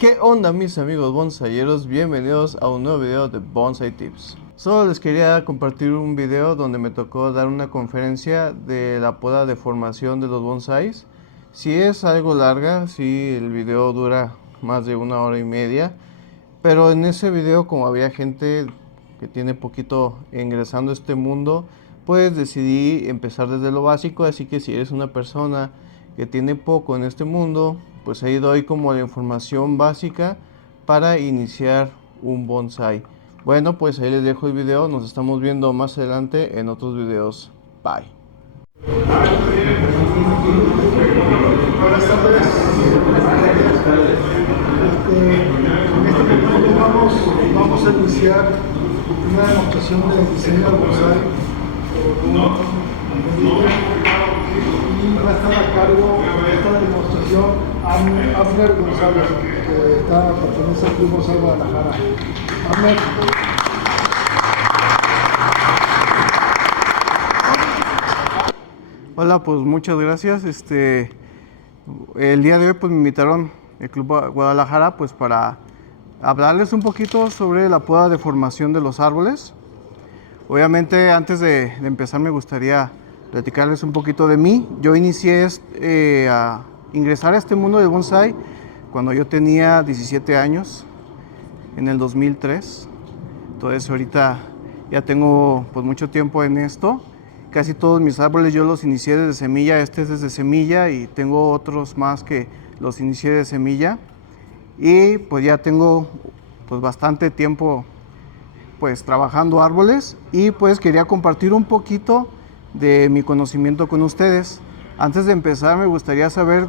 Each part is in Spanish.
¿Qué onda mis amigos bonsayeros? Bienvenidos a un nuevo video de Bonsai Tips. Solo les quería compartir un video donde me tocó dar una conferencia de la poda de formación de los bonsais. Si es algo larga, si el video dura más de 1 hora y media, pero en ese video, como había gente que tiene poquito ingresando a este mundo, pues decidí empezar desde lo básico. Así que si eres una persona que tiene poco en este mundo, pues ahí doy como la información básica para iniciar un bonsai. Bueno, pues ahí les dejo el video. Nos estamos viendo más adelante en otros videos. Bye. Buenas tardes. En este momento vamos a iniciar una demostración de diseño de bonsai y va a estar a cargo de esta demostración Abner González, que pertenece al Club Bonsai Guadalajara. Abner. Hola, pues muchas gracias. El día de hoy pues me invitaron el Club Guadalajara pues para hablarles un poquito sobre la poda de formación de los árboles. Obviamente antes de empezar me gustaría platicarles un poquito de mí. Yo inicié a ingresar a este mundo del bonsai cuando yo tenía 17 años, en el 2003. Entonces ahorita ya tengo pues mucho tiempo en esto. Casi todos mis árboles yo los inicié desde semilla. Este es desde semilla y tengo otros más que los inicié de semilla. Y pues ya tengo pues bastante tiempo pues trabajando árboles y pues quería compartir un poquito de mi conocimiento con ustedes. Antes de empezar me gustaría saber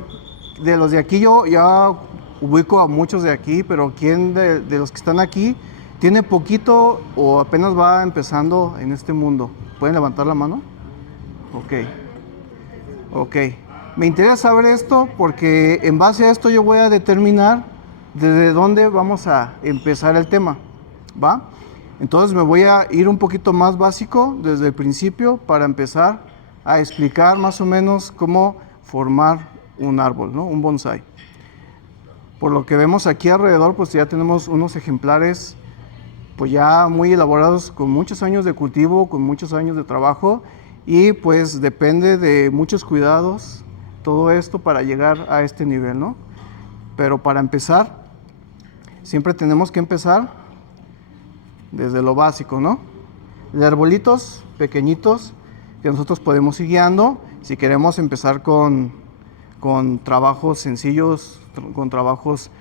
de los de aquí. Yo ya ubico a muchos de aquí, pero ¿quién de los que están aquí tiene poquito o apenas va empezando en este mundo? ¿Pueden levantar la mano? Ok. Me interesa saber esto porque en base a esto yo voy a determinar desde dónde vamos a empezar el tema, ¿va? Entonces me voy a ir un poquito más básico desde el principio para empezar a explicar más o menos cómo formar un árbol, ¿no? Un bonsai. Por lo que vemos aquí alrededor, pues ya tenemos unos ejemplares pues ya muy elaborados, con muchos años de cultivo, con muchos años de trabajo, y pues depende de muchos cuidados todo esto para llegar a este nivel, ¿no? Pero para empezar, siempre tenemos que empezar desde lo básico, ¿no? De arbolitos pequeñitos que nosotros podemos ir guiando. Si queremos empezar con trabajos sencillos, con trabajos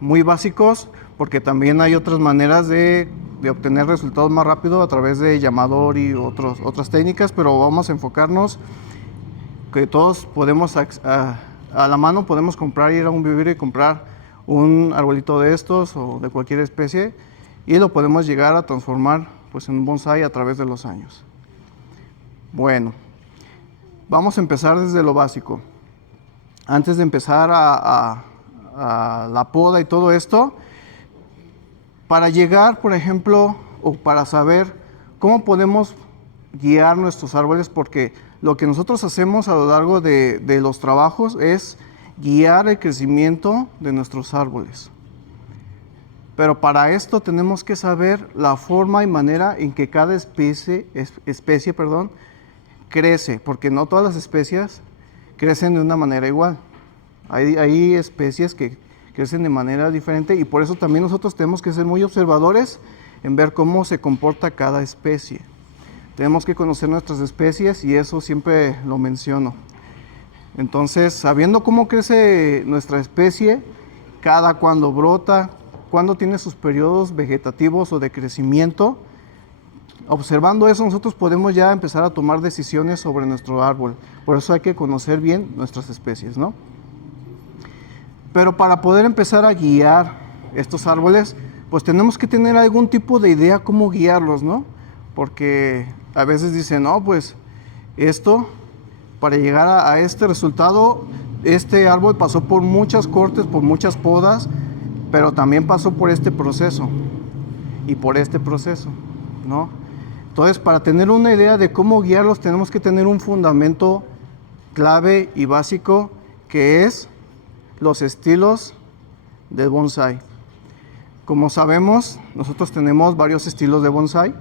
muy básicos, porque también hay otras maneras de obtener resultados más rápido a través de llamador y otras técnicas, pero vamos a enfocarnos que todos podemos a la mano podemos comprar, ir a un vivero y comprar un arbolito de estos o de cualquier especie y lo podemos llegar a transformar pues en un bonsai a través de los años. Bueno, vamos a empezar desde lo básico. Antes de empezar a la poda y todo esto, para llegar, por ejemplo, o para saber cómo podemos guiar nuestros árboles, porque lo que nosotros hacemos a lo largo de los trabajos es guiar el crecimiento de nuestros árboles. Pero para esto tenemos que saber la forma y manera en que cada especie crece, porque no todas las especies crecen de una manera igual. Hay especies que crecen de manera diferente y por eso también nosotros tenemos que ser muy observadores en ver cómo se comporta cada especie. Tenemos que conocer nuestras especies y eso siempre lo menciono. Entonces, sabiendo cómo crece nuestra especie, cuando brota, cuando tiene sus periodos vegetativos o de crecimiento, observando eso nosotros podemos ya empezar a tomar decisiones sobre nuestro árbol. Por eso hay que conocer bien nuestras especies, ¿no? Pero para poder empezar a guiar estos árboles, pues tenemos que tener algún tipo de idea cómo guiarlos, ¿no? Porque a veces dicen, no, pues esto, para llegar a este resultado, este árbol pasó por muchas cortes, por muchas podas, pero también pasó por este proceso y por este proceso, ¿no? Entonces, para tener una idea de cómo guiarlos, tenemos que tener un fundamento clave y básico, que es los estilos del bonsái. Como sabemos, nosotros tenemos varios estilos de bonsái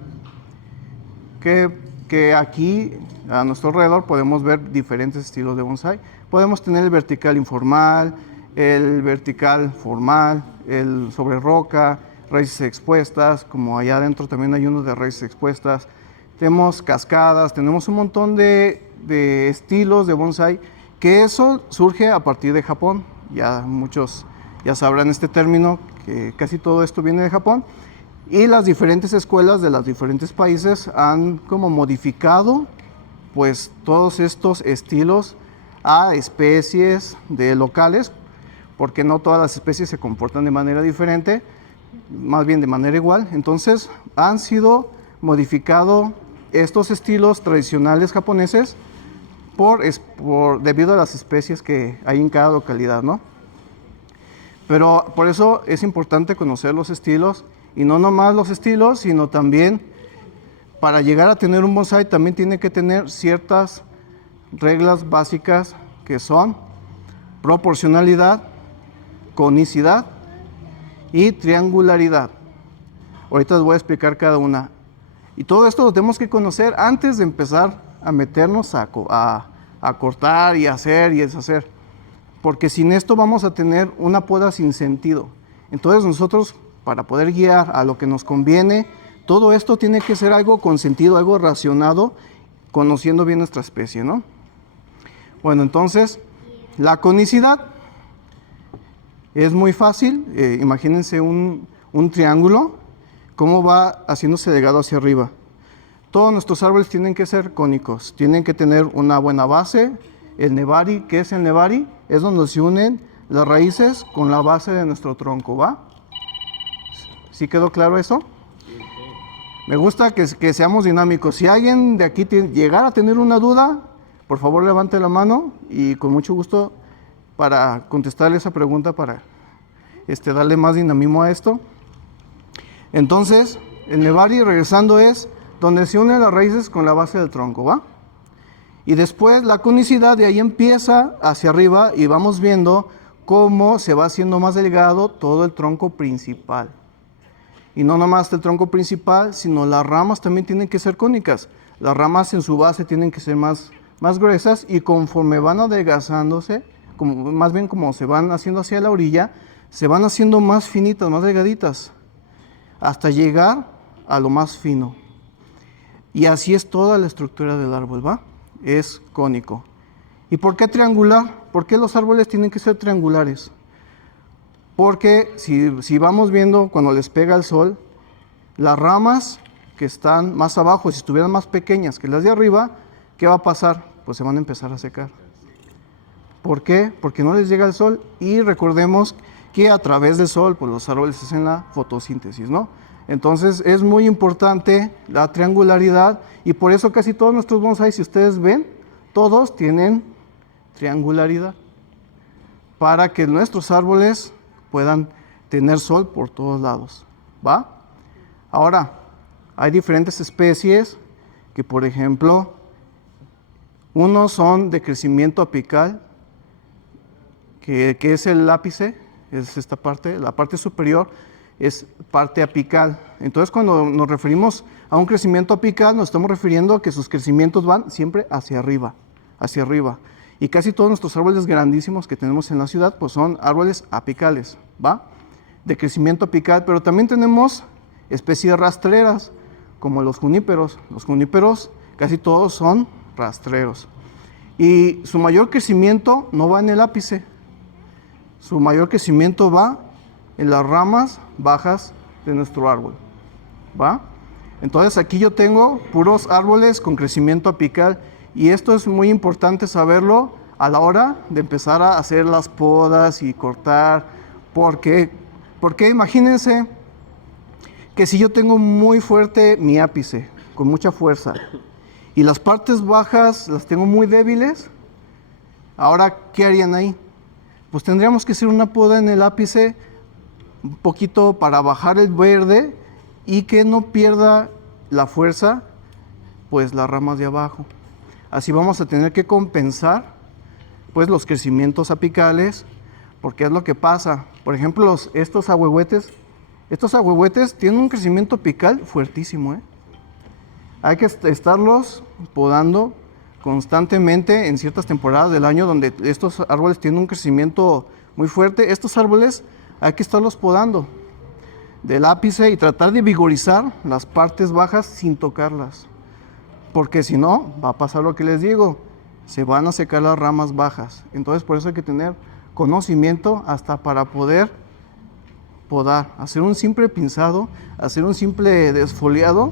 que aquí a nuestro alrededor podemos ver diferentes estilos de bonsái. Podemos tener el vertical informal, el vertical formal, el sobre roca, raíces expuestas, como allá adentro también hay uno de raíces expuestas. Tenemos cascadas, tenemos un montón de estilos de bonsái, que eso surge a partir de Japón. Ya muchos ya sabrán este término, que casi todo esto viene de Japón. Y las diferentes escuelas de los diferentes países han como modificado pues todos estos estilos a especies de locales, porque no todas las especies se comportan de manera diferente, más bien de manera igual. Entonces han sido modificados estos estilos tradicionales japoneses debido a las especies que hay en cada localidad, ¿no? Pero por eso es importante conocer los estilos, y no nomás los estilos, sino también para llegar a tener un bonsái también tiene que tener ciertas reglas básicas, que son proporcionalidad, conicidad y triangularidad. Ahorita les voy a explicar cada una. Y todo esto lo tenemos que conocer antes de empezar a meternos a cortar y hacer y deshacer. Porque sin esto vamos a tener una poda sin sentido. Entonces nosotros, para poder guiar a lo que nos conviene, todo esto tiene que ser algo con sentido, algo racionado, conociendo bien nuestra especie, ¿no? Bueno, entonces, la conicidad es muy fácil. Imagínense un triángulo, cómo va haciéndose delgado hacia arriba. Todos nuestros árboles tienen que ser cónicos, tienen que tener una buena base. El nebari, ¿qué es el nebari? Es donde se unen las raíces con la base de nuestro tronco, ¿va? ¿Sí quedó claro eso? Me gusta que seamos dinámicos. Si alguien de aquí llegara a tener una duda, por favor levante la mano y con mucho gusto para contestarle esa pregunta, para darle más dinamismo a esto. Entonces, el nebari, regresando, es donde se unen las raíces con la base del tronco, ¿va? Y después la conicidad, de ahí empieza hacia arriba y vamos viendo cómo se va haciendo más delgado todo el tronco principal. Y no nomás el tronco principal, sino las ramas también tienen que ser cónicas. Las ramas en su base tienen que ser más gruesas, y conforme van adelgazándose, más bien como se van haciendo hacia la orilla, se van haciendo más finitas, más delgaditas, hasta llegar a lo más fino. Y así es toda la estructura del árbol, ¿va? Es cónico. ¿Y por qué triangular? ¿Por qué los árboles tienen que ser triangulares? Porque si vamos viendo cuando les pega el sol, las ramas que están más abajo, si estuvieran más pequeñas que las de arriba, ¿qué va a pasar? Pues se van a empezar a secar. ¿Por qué? Porque no les llega el sol, y recordemos que a través del sol, pues los árboles hacen la fotosíntesis, ¿no? Entonces es muy importante la triangularidad, y por eso casi todos nuestros bonsáis, si ustedes ven, todos tienen triangularidad, para que nuestros árboles puedan tener sol por todos lados, ¿va? Ahora, hay diferentes especies que, por ejemplo, unos son de crecimiento apical, que es el ápice, es esta parte, la parte superior es parte apical. Entonces, cuando nos referimos a un crecimiento apical, nos estamos refiriendo a que sus crecimientos van siempre hacia arriba, hacia arriba. Y casi todos nuestros árboles grandísimos que tenemos en la ciudad, pues son árboles apicales, ¿va? De crecimiento apical. Pero también tenemos especies rastreras, como los juníperos. Los juníperos casi todos son rastreros. Y su mayor crecimiento no va en el ápice. Su mayor crecimiento va en las ramas bajas de nuestro árbol, ¿va? Entonces aquí yo tengo puros árboles con crecimiento apical, y esto es muy importante saberlo a la hora de empezar a hacer las podas y cortar, porque imagínense que si yo tengo muy fuerte mi ápice, con mucha fuerza, y las partes bajas las tengo muy débiles, ahora, ¿qué harían ahí? Pues tendríamos que hacer una poda en el ápice un poquito para bajar el verde y que no pierda la fuerza, pues las ramas de abajo. Así vamos a tener que compensar pues los crecimientos apicales, porque es lo que pasa. Por ejemplo, estos ahuehuetes tienen un crecimiento apical fuertísimo, ¿eh? Hay que estarlos podando constantemente en ciertas temporadas del año donde estos árboles tienen un crecimiento muy fuerte. Estos árboles hay que estarlos podando del ápice y tratar de vigorizar las partes bajas sin tocarlas, porque si no, va a pasar lo que les digo, se van a secar las ramas bajas. Entonces por eso hay que tener conocimiento hasta para poder podar, hacer un simple pinzado, hacer un simple desfoliado.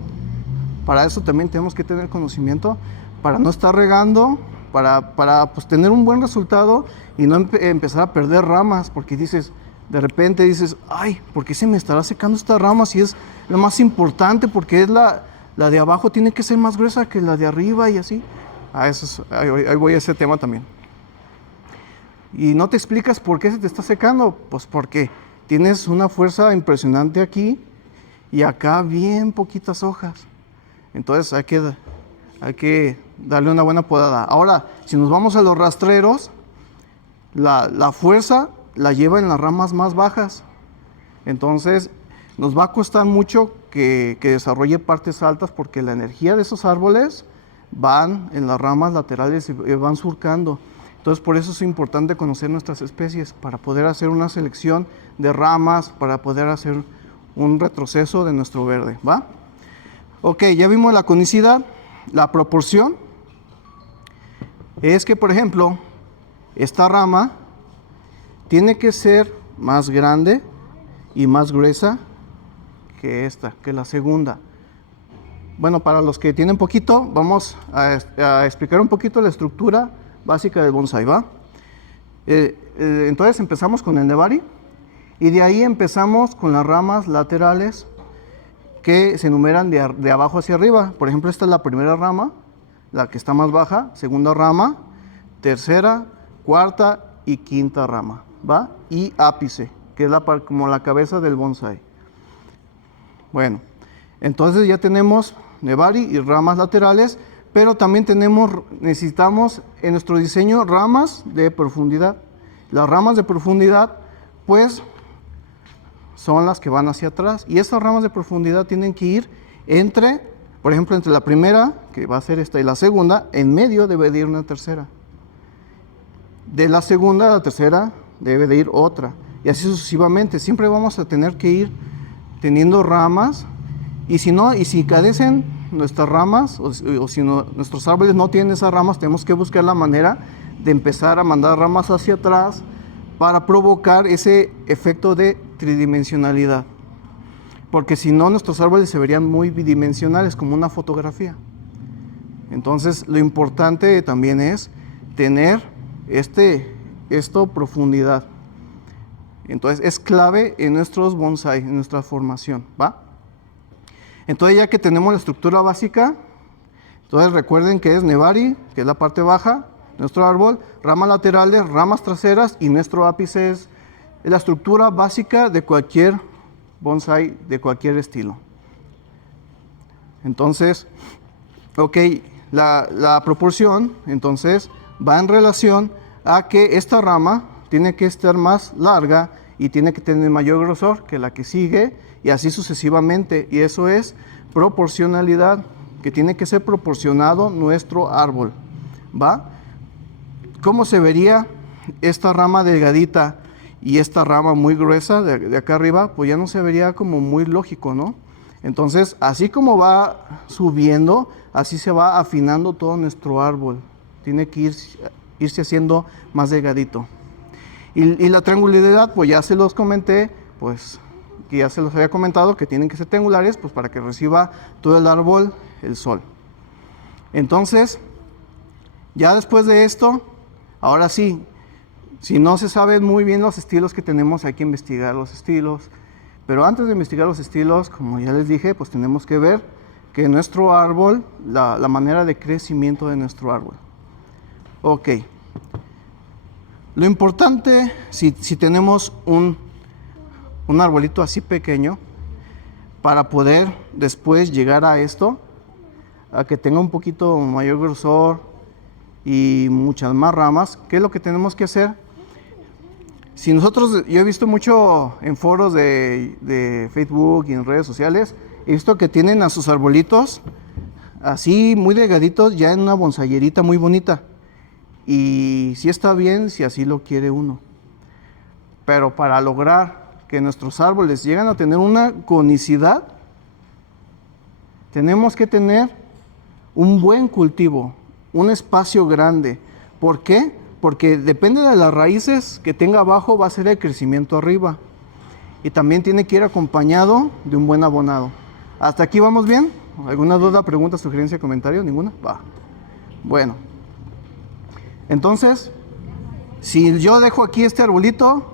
Para eso también tenemos que tener conocimiento, para no estar regando, para pues, tener un buen resultado y no empezar a perder ramas, porque de repente dices, ay, ¿por qué se me estará secando esta rama si es lo más importante? Porque es la de abajo tiene que ser más gruesa que la de arriba y así. Ahí voy a ese tema también. Y no te explicas por qué se te está secando, pues porque tienes una fuerza impresionante aquí y acá bien poquitas hojas. Entonces hay que darle una buena podada. Ahora, si nos vamos a los rastreros, la fuerza la lleva en las ramas más bajas. Entonces nos va a costar mucho que desarrolle partes altas porque la energía de esos árboles van en las ramas laterales y van surcando. Entonces por eso es importante conocer nuestras especies para poder hacer una selección de ramas, para poder hacer un retroceso de nuestro verde, ¿va? Ok, ya vimos la conicidad, la proporción. Es que, por ejemplo, esta rama tiene que ser más grande y más gruesa que que la segunda. Bueno, para los que tienen poquito, vamos a explicar un poquito la estructura básica del bonsai, ¿va? Entonces empezamos con el nebari y de ahí empezamos con las ramas laterales que se enumeran de abajo hacia arriba. Por ejemplo, esta es la primera rama, la que está más baja, segunda rama, tercera, cuarta y quinta rama, ¿va? Y ápice, que es como la cabeza del bonsai. Bueno, entonces ya tenemos nebari y ramas laterales, pero también necesitamos en nuestro diseño ramas de profundidad. Las ramas de profundidad, pues, son las que van hacia atrás. Y esas ramas de profundidad tienen que ir por ejemplo, entre la primera, que va a ser esta, y la segunda, en medio debe de ir una tercera. De la segunda a la tercera debe de ir otra. Y así sucesivamente. Siempre vamos a tener que ir teniendo ramas. Y si carecen nuestras ramas, o si nuestros árboles no tienen esas ramas, tenemos que buscar la manera de empezar a mandar ramas hacia atrás para provocar ese efecto de tridimensionalidad. Porque si no, nuestros árboles se verían muy bidimensionales, como una fotografía. Entonces, lo importante también es tener profundidad. Entonces, es clave en nuestros bonsai, en nuestra formación, ¿va? Entonces, ya que tenemos la estructura básica, entonces recuerden que es nebari, que es la parte baja, nuestro árbol, ramas laterales, ramas traseras y nuestro ápice es la estructura básica de cualquier bonsai, de cualquier estilo. Entonces, ok, la proporción, entonces, va en relación a que esta rama tiene que estar más larga y tiene que tener mayor grosor que la que sigue y así sucesivamente. Y eso es proporcionalidad, que tiene que ser proporcionado nuestro árbol, ¿va? ¿Cómo se vería esta rama delgadita y esta rama muy gruesa de acá arriba? Pues ya no se vería como muy lógico, ¿no? Entonces, así como va subiendo, así se va afinando todo nuestro árbol. Tiene que irse haciendo más delgadito. Y la triangularidad, pues ya se los comenté, pues que ya se los había comentado, que tienen que ser triangulares, pues para que reciba todo el árbol el sol. Entonces, ya después de esto, ahora sí, si no se saben muy bien los estilos que tenemos, hay que investigar los estilos. Pero antes de investigar los estilos, como ya les dije, pues tenemos que ver que nuestro árbol, la manera de crecimiento de nuestro árbol. Ok. Lo importante, si tenemos un arbolito así pequeño, para poder después llegar a esto, a que tenga un poquito mayor grosor y muchas más ramas, ¿qué es lo que tenemos que hacer? Si nosotros, yo he visto mucho en foros de Facebook y en redes sociales, he visto que tienen a sus arbolitos así muy delgaditos ya en una bonsayerita muy bonita. Y sí está bien si así lo quiere uno. Pero para lograr que nuestros árboles lleguen a tener una conicidad, tenemos que tener un buen cultivo, un espacio grande. ¿Por qué? Porque depende de las raíces que tenga abajo, va a ser el crecimiento arriba. Y también tiene que ir acompañado de un buen abonado. ¿Hasta aquí vamos bien? ¿Alguna duda, pregunta, sugerencia, comentario? ¿Ninguna? Va. Bueno. Entonces, si yo dejo aquí este arbolito,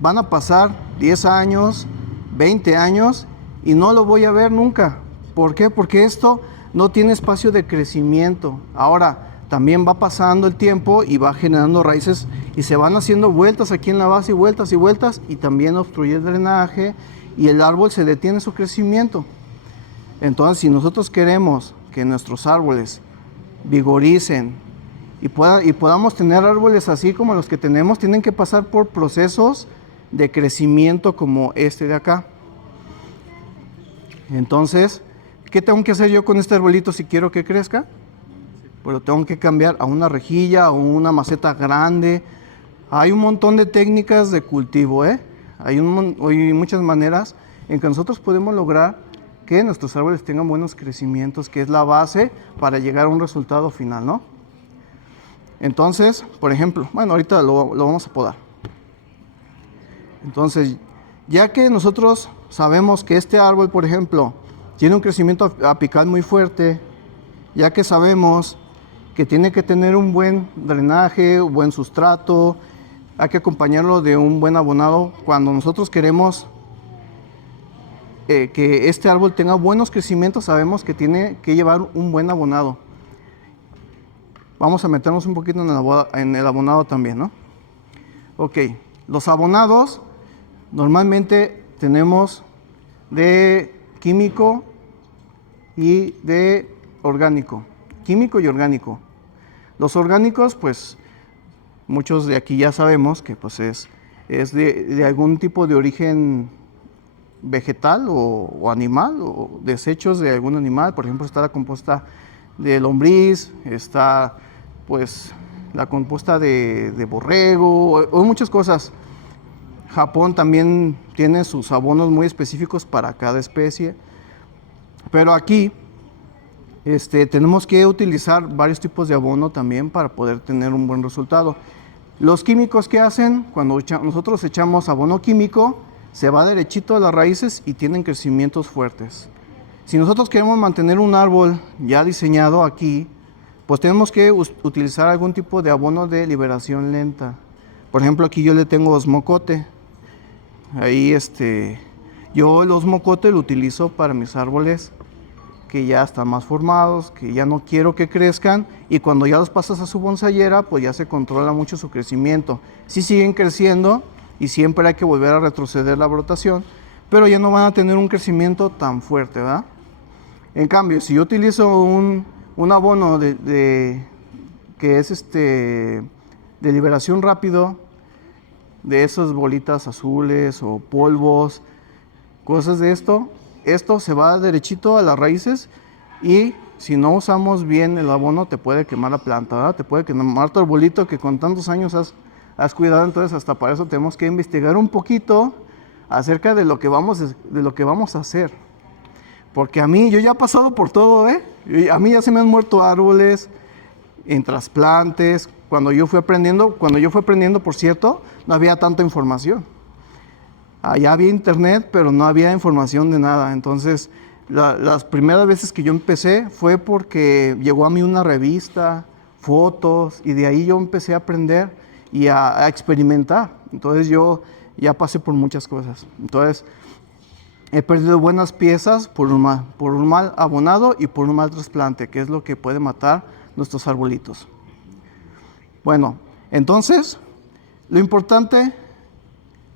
van a pasar 10 años, 20 años y no lo voy a ver nunca. ¿Por qué? Porque esto no tiene espacio de crecimiento. Ahora, también va pasando el tiempo y va generando raíces y se van haciendo vueltas aquí en la base y vueltas y también obstruye el drenaje y el árbol se detiene su crecimiento. Entonces, si nosotros queremos que nuestros árboles vigoricen y podamos tener árboles así como los que tenemos, tienen que pasar por procesos de crecimiento como este de acá. Entonces, ¿qué tengo que hacer yo con este arbolito si quiero que crezca? Pues lo tengo que cambiar a una rejilla o una maceta grande. Hay un montón de técnicas de cultivo, hay muchas maneras en que nosotros podemos lograr que nuestros árboles tengan buenos crecimientos, que es la base para llegar a un resultado final, ¿no? Entonces, por ejemplo, bueno, ahorita lo vamos a podar. Entonces, ya que nosotros sabemos que este árbol, por ejemplo, tiene un crecimiento apical muy fuerte, ya que sabemos que tiene que tener un buen drenaje, un buen sustrato, hay que acompañarlo de un buen abonado. Cuando nosotros queremos que este árbol tenga buenos crecimientos, sabemos que tiene que llevar un buen abonado. Vamos a meternos un poquito en el abonado también, ¿no? Ok, los abonados normalmente tenemos de químico y de orgánico. Químico y orgánico. Los orgánicos, pues, muchos de aquí ya sabemos que pues es de algún tipo de origen vegetal o animal, o desechos de algún animal. Por ejemplo, está la composta de lombriz, está pues la composta de borrego, o muchas cosas. Japón también tiene sus abonos muy específicos para cada especie, pero aquí tenemos que utilizar varios tipos de abono también para poder tener un buen resultado. Los químicos, ¿qué hacen? Cuando nosotros echamos abono químico, se va derechito a las raíces y tienen crecimientos fuertes. Si nosotros queremos mantener un árbol ya diseñado aquí, pues tenemos que utilizar algún tipo de abono de liberación lenta. Por ejemplo, aquí yo le tengo osmocote. Ahí yo el osmocote lo utilizo para mis árboles que ya están más formados, que ya no quiero que crezcan, y cuando ya los pasas a su bonsayera, pues ya se controla mucho su crecimiento. Sí siguen creciendo y siempre hay que volver a retroceder la brotación, pero ya no van a tener un crecimiento tan fuerte, ¿verdad? En cambio, si yo utilizo un abono que es de liberación rápido, de esas bolitas azules o polvos, cosas de esto se va derechito a las raíces, y si no usamos bien el abono te puede quemar la planta, ¿verdad? Te puede quemar tu arbolito que con tantos años has cuidado. Entonces hasta para eso tenemos que investigar un poquito acerca de lo que vamos a hacer. Porque yo ya he pasado por todo, a mí ya se me han muerto árboles en trasplantes. Cuando yo fui aprendiendo, por cierto, no había tanta información. Allá había internet, pero no había información de nada. Entonces, las primeras veces que yo empecé fue porque llegó a mí una revista, fotos, y de ahí yo empecé a aprender y a experimentar. Entonces, yo ya pasé por muchas cosas. Entonces, he perdido buenas piezas por un mal abonado y por un mal trasplante, que es lo que puede matar nuestros arbolitos. Bueno, entonces, lo importante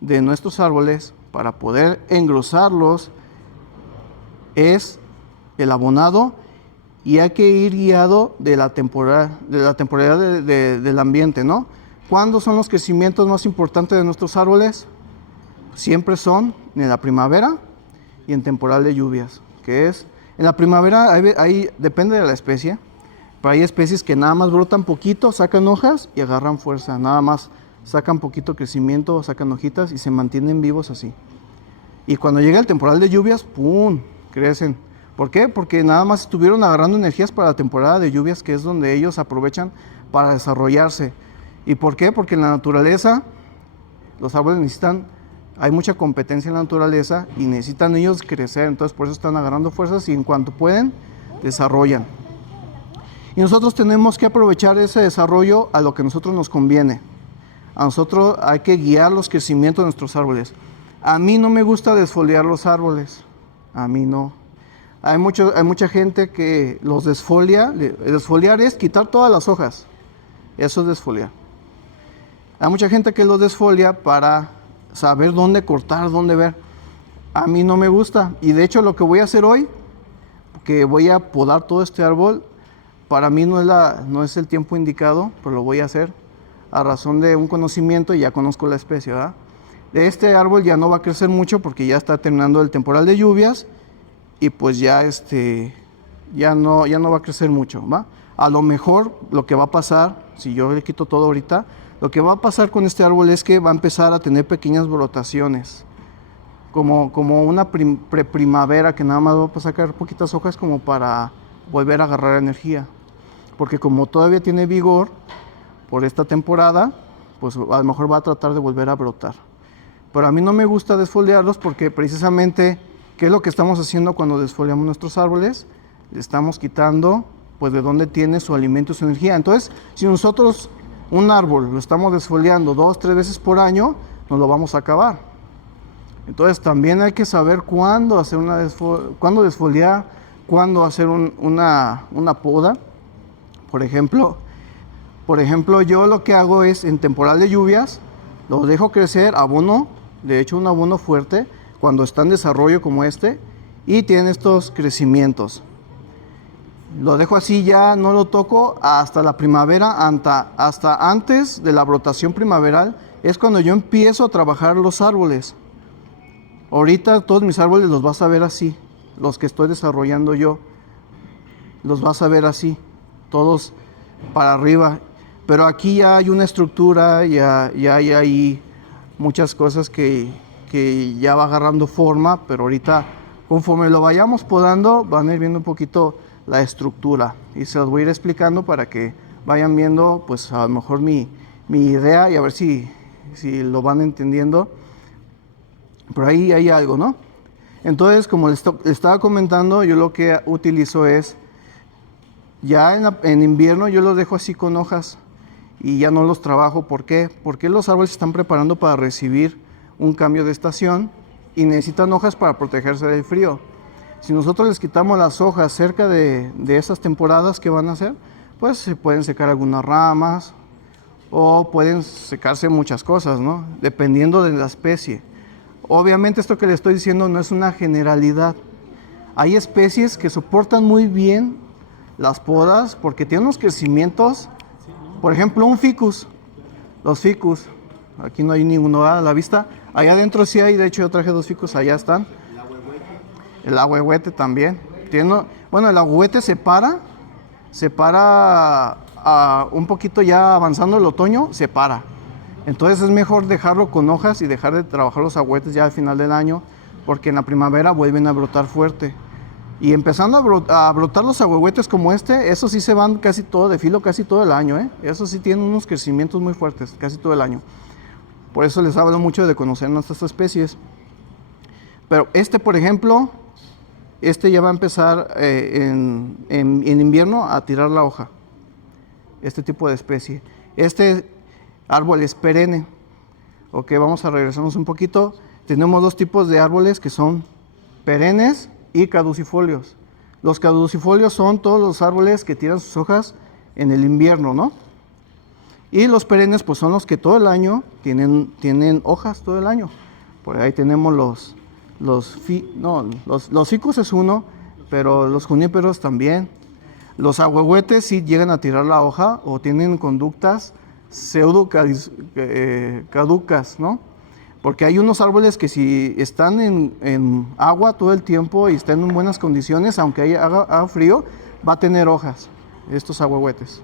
de nuestros árboles para poder engrosarlos es el abonado, y hay que ir guiado de la temporalidad del ambiente, ¿no? ¿Cuándo son los crecimientos más importantes de nuestros árboles? Siempre son en la primavera y en temporal de lluvias, que es, en la primavera ahí depende de la especie, pero hay especies que nada más brotan poquito, sacan hojas y agarran fuerza, nada más sacan poquito crecimiento, sacan hojitas y se mantienen vivos así. Y cuando llega el temporal de lluvias, ¡pum!, crecen. ¿Por qué? Porque nada más estuvieron agarrando energías para la temporada de lluvias, que es donde ellos aprovechan para desarrollarse. ¿Y por qué? Porque en la naturaleza, los árboles necesitan, hay mucha competencia en la naturaleza y necesitan ellos crecer, entonces por eso están agarrando fuerzas y en cuanto pueden, desarrollan. Y nosotros tenemos que aprovechar ese desarrollo a lo que a nosotros nos conviene. A nosotros hay que guiar los crecimientos de nuestros árboles. A mí no me gusta desfoliar los árboles, a mí no. Hay mucha gente que los desfolia. Desfoliar es quitar todas las hojas, eso es desfoliar. Hay mucha gente que los desfolia para saber dónde cortar, dónde ver. A mí no me gusta, y de hecho lo que voy a hacer hoy, que voy a podar todo este árbol, para mí no es el tiempo indicado, pero lo voy a hacer a razón de un conocimiento y ya conozco la especie, ¿verdad? De este árbol ya no va a crecer mucho porque ya está terminando el temporal de lluvias y pues ya no va a crecer mucho, ¿va? A lo mejor lo que va a pasar, si yo le quito todo ahorita, lo que va a pasar con este árbol es que va a empezar a tener pequeñas brotaciones, como una preprimavera, que nada más va a sacar poquitas hojas como para volver a agarrar energía, porque como todavía tiene vigor por esta temporada, pues a lo mejor va a tratar de volver a brotar. Pero a mí no me gusta desfoliarlos porque precisamente, ¿qué es lo que estamos haciendo cuando desfoliamos nuestros árboles? Le estamos quitando pues de dónde tiene su alimento y su energía. Entonces, si nosotros un árbol lo estamos desfoliando 2, 3 veces por año, nos lo vamos a acabar. Entonces también hay que saber cuándo hacer cuándo desfoliar, cuándo hacer una poda. Por ejemplo, yo lo que hago es en temporal de lluvias, lo dejo crecer, abono, de hecho un abono fuerte, cuando está en desarrollo como este, y tiene estos crecimientos. Lo dejo así, ya no lo toco hasta la primavera, hasta antes de la brotación primaveral, es cuando yo empiezo a trabajar los árboles. Ahorita todos mis árboles los vas a ver así, los que estoy desarrollando yo, los vas a ver así, todos para arriba. Pero aquí ya hay una estructura, ya hay ahí muchas cosas que ya va agarrando forma, pero ahorita conforme lo vayamos podando van a ir viendo un poquito la estructura y se los voy a ir explicando para que vayan viendo pues a lo mejor mi idea y a ver si lo van entendiendo. Por ahí hay algo, ¿no? Entonces, como les estaba comentando, yo lo que utilizo es, ya en invierno yo los dejo así con hojas y ya no los trabajo. ¿Por qué? Porque los árboles se están preparando para recibir un cambio de estación y necesitan hojas para protegerse del frío. Si nosotros les quitamos las hojas cerca de esas temporadas, ¿qué van a hacer? Pues se pueden secar algunas ramas o pueden secarse muchas cosas, ¿no? Dependiendo de la especie. Obviamente esto que les estoy diciendo no es una generalidad. Hay especies que soportan muy bien las podas porque tienen unos crecimientos. Por ejemplo, un ficus. Los ficus. Aquí no hay ninguno a la vista. Allá adentro sí hay, de hecho yo traje 2 ficus, allá están. El ahuehuete también. Bueno, el ahuehuete se para un poquito ya avanzando el otoño, se para. Entonces es mejor dejarlo con hojas y dejar de trabajar los ahuehuetes ya al final del año, porque en la primavera vuelven a brotar fuerte. Y empezando a brotar los ahuehuetes como esos sí se van casi todo de filo, casi todo el año, ¿eh? Esos sí tienen unos crecimientos muy fuertes, casi todo el año. Por eso les hablo mucho de conocer nuestras especies. Pero por ejemplo, ya va a empezar en invierno a tirar la hoja. Este tipo de especie. Este árbol es perenne. Ok, vamos a regresarnos un poquito. Tenemos 2 tipos de árboles que son perennes y caducifolios. Los caducifolios son todos los árboles que tiran sus hojas en el invierno, ¿no? Y los perennes pues son los que todo el año tienen hojas todo el año. Por ahí tenemos los ficus es uno, pero los juníperos también. Los ahuehuetes sí llegan a tirar la hoja o tienen conductas pseudo caducas, ¿no? Porque hay unos árboles que si están en agua todo el tiempo y están en buenas condiciones, aunque haga frío, va a tener hojas, estos ahuehuetes.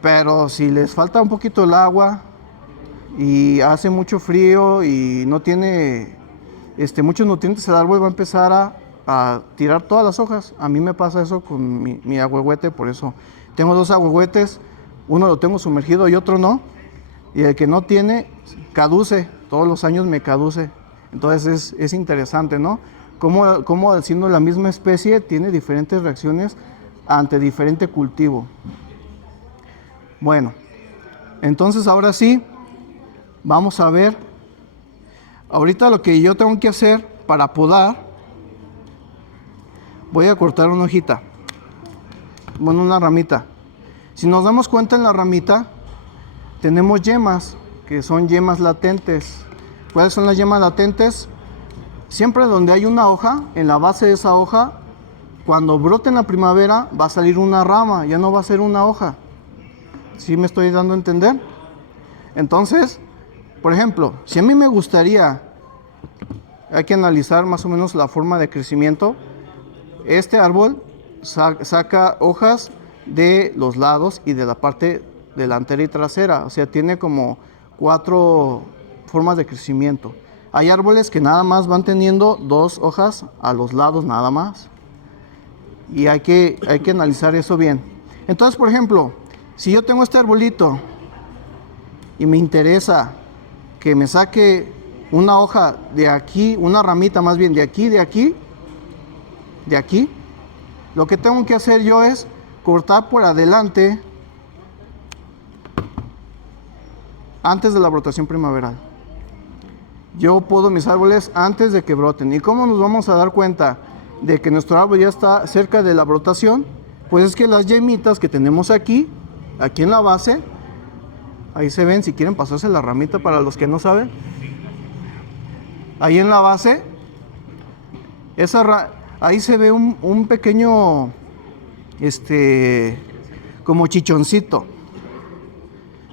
Pero si les falta un poquito el agua y hace mucho frío y no tiene muchos nutrientes, el árbol va a empezar a tirar todas las hojas. A mí me pasa eso con mi ahuehuete, por eso tengo 2 ahuehuetes, uno lo tengo sumergido y otro no. Y el que no tiene, caduce, todos los años me caduce. Entonces es interesante, ¿no? Cómo siendo la misma especie tiene diferentes reacciones ante diferente cultivo. Bueno, entonces ahora sí, vamos a ver. Ahorita lo que yo tengo que hacer para podar, voy a cortar una hojita, bueno, una ramita. Si nos damos cuenta, en la ramita tenemos yemas, que son yemas latentes. ¿Cuáles son las yemas latentes? Siempre donde hay una hoja, en la base de esa hoja, cuando brote en la primavera, va a salir una rama, ya no va a ser una hoja. ¿Sí me estoy dando a entender? Entonces, por ejemplo, si a mí me gustaría, hay que analizar más o menos la forma de crecimiento. Este árbol saca hojas de los lados y de la parte delantera y trasera, o sea, tiene como 4 formas de crecimiento. Hay árboles que nada más van teniendo 2 hojas a los lados nada más, y hay que analizar eso bien. Entonces, por ejemplo, si yo tengo este arbolito y me interesa que me saque una hoja de aquí, una ramita más bien de aquí, lo que tengo que hacer yo es cortar por adelante antes de la brotación primaveral. Yo podo mis árboles antes de que broten. ¿Y cómo nos vamos a dar cuenta de que nuestro árbol ya está cerca de la brotación? Pues es que las yemitas que tenemos aquí en la base, ahí se ven, si quieren pasarse la ramita para los que no saben. Ahí en la base, ahí se ve un pequeño, como chichoncito.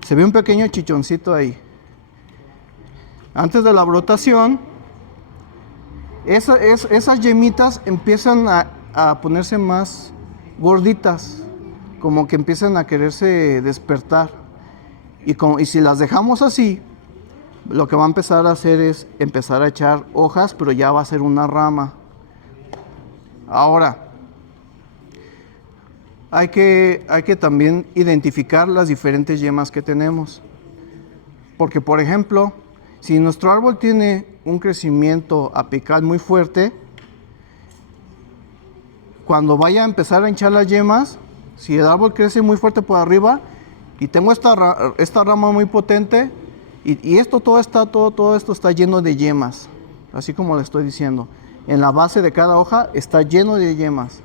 Se ve un pequeño chichoncito ahí. Antes de la brotación, esas yemitas empiezan a ponerse más gorditas, como que empiezan a quererse despertar. Y si las dejamos así, lo que va a empezar a hacer es empezar a echar hojas, pero ya va a ser una rama. Ahora, hay que también identificar las diferentes yemas que tenemos. Porque, por ejemplo, si nuestro árbol tiene un crecimiento apical muy fuerte, cuando vaya a empezar a hinchar las yemas, si el árbol crece muy fuerte por arriba y tengo esta rama muy potente, y todo esto está lleno de yemas, así como le estoy diciendo. En la base de cada hoja está lleno de yemas.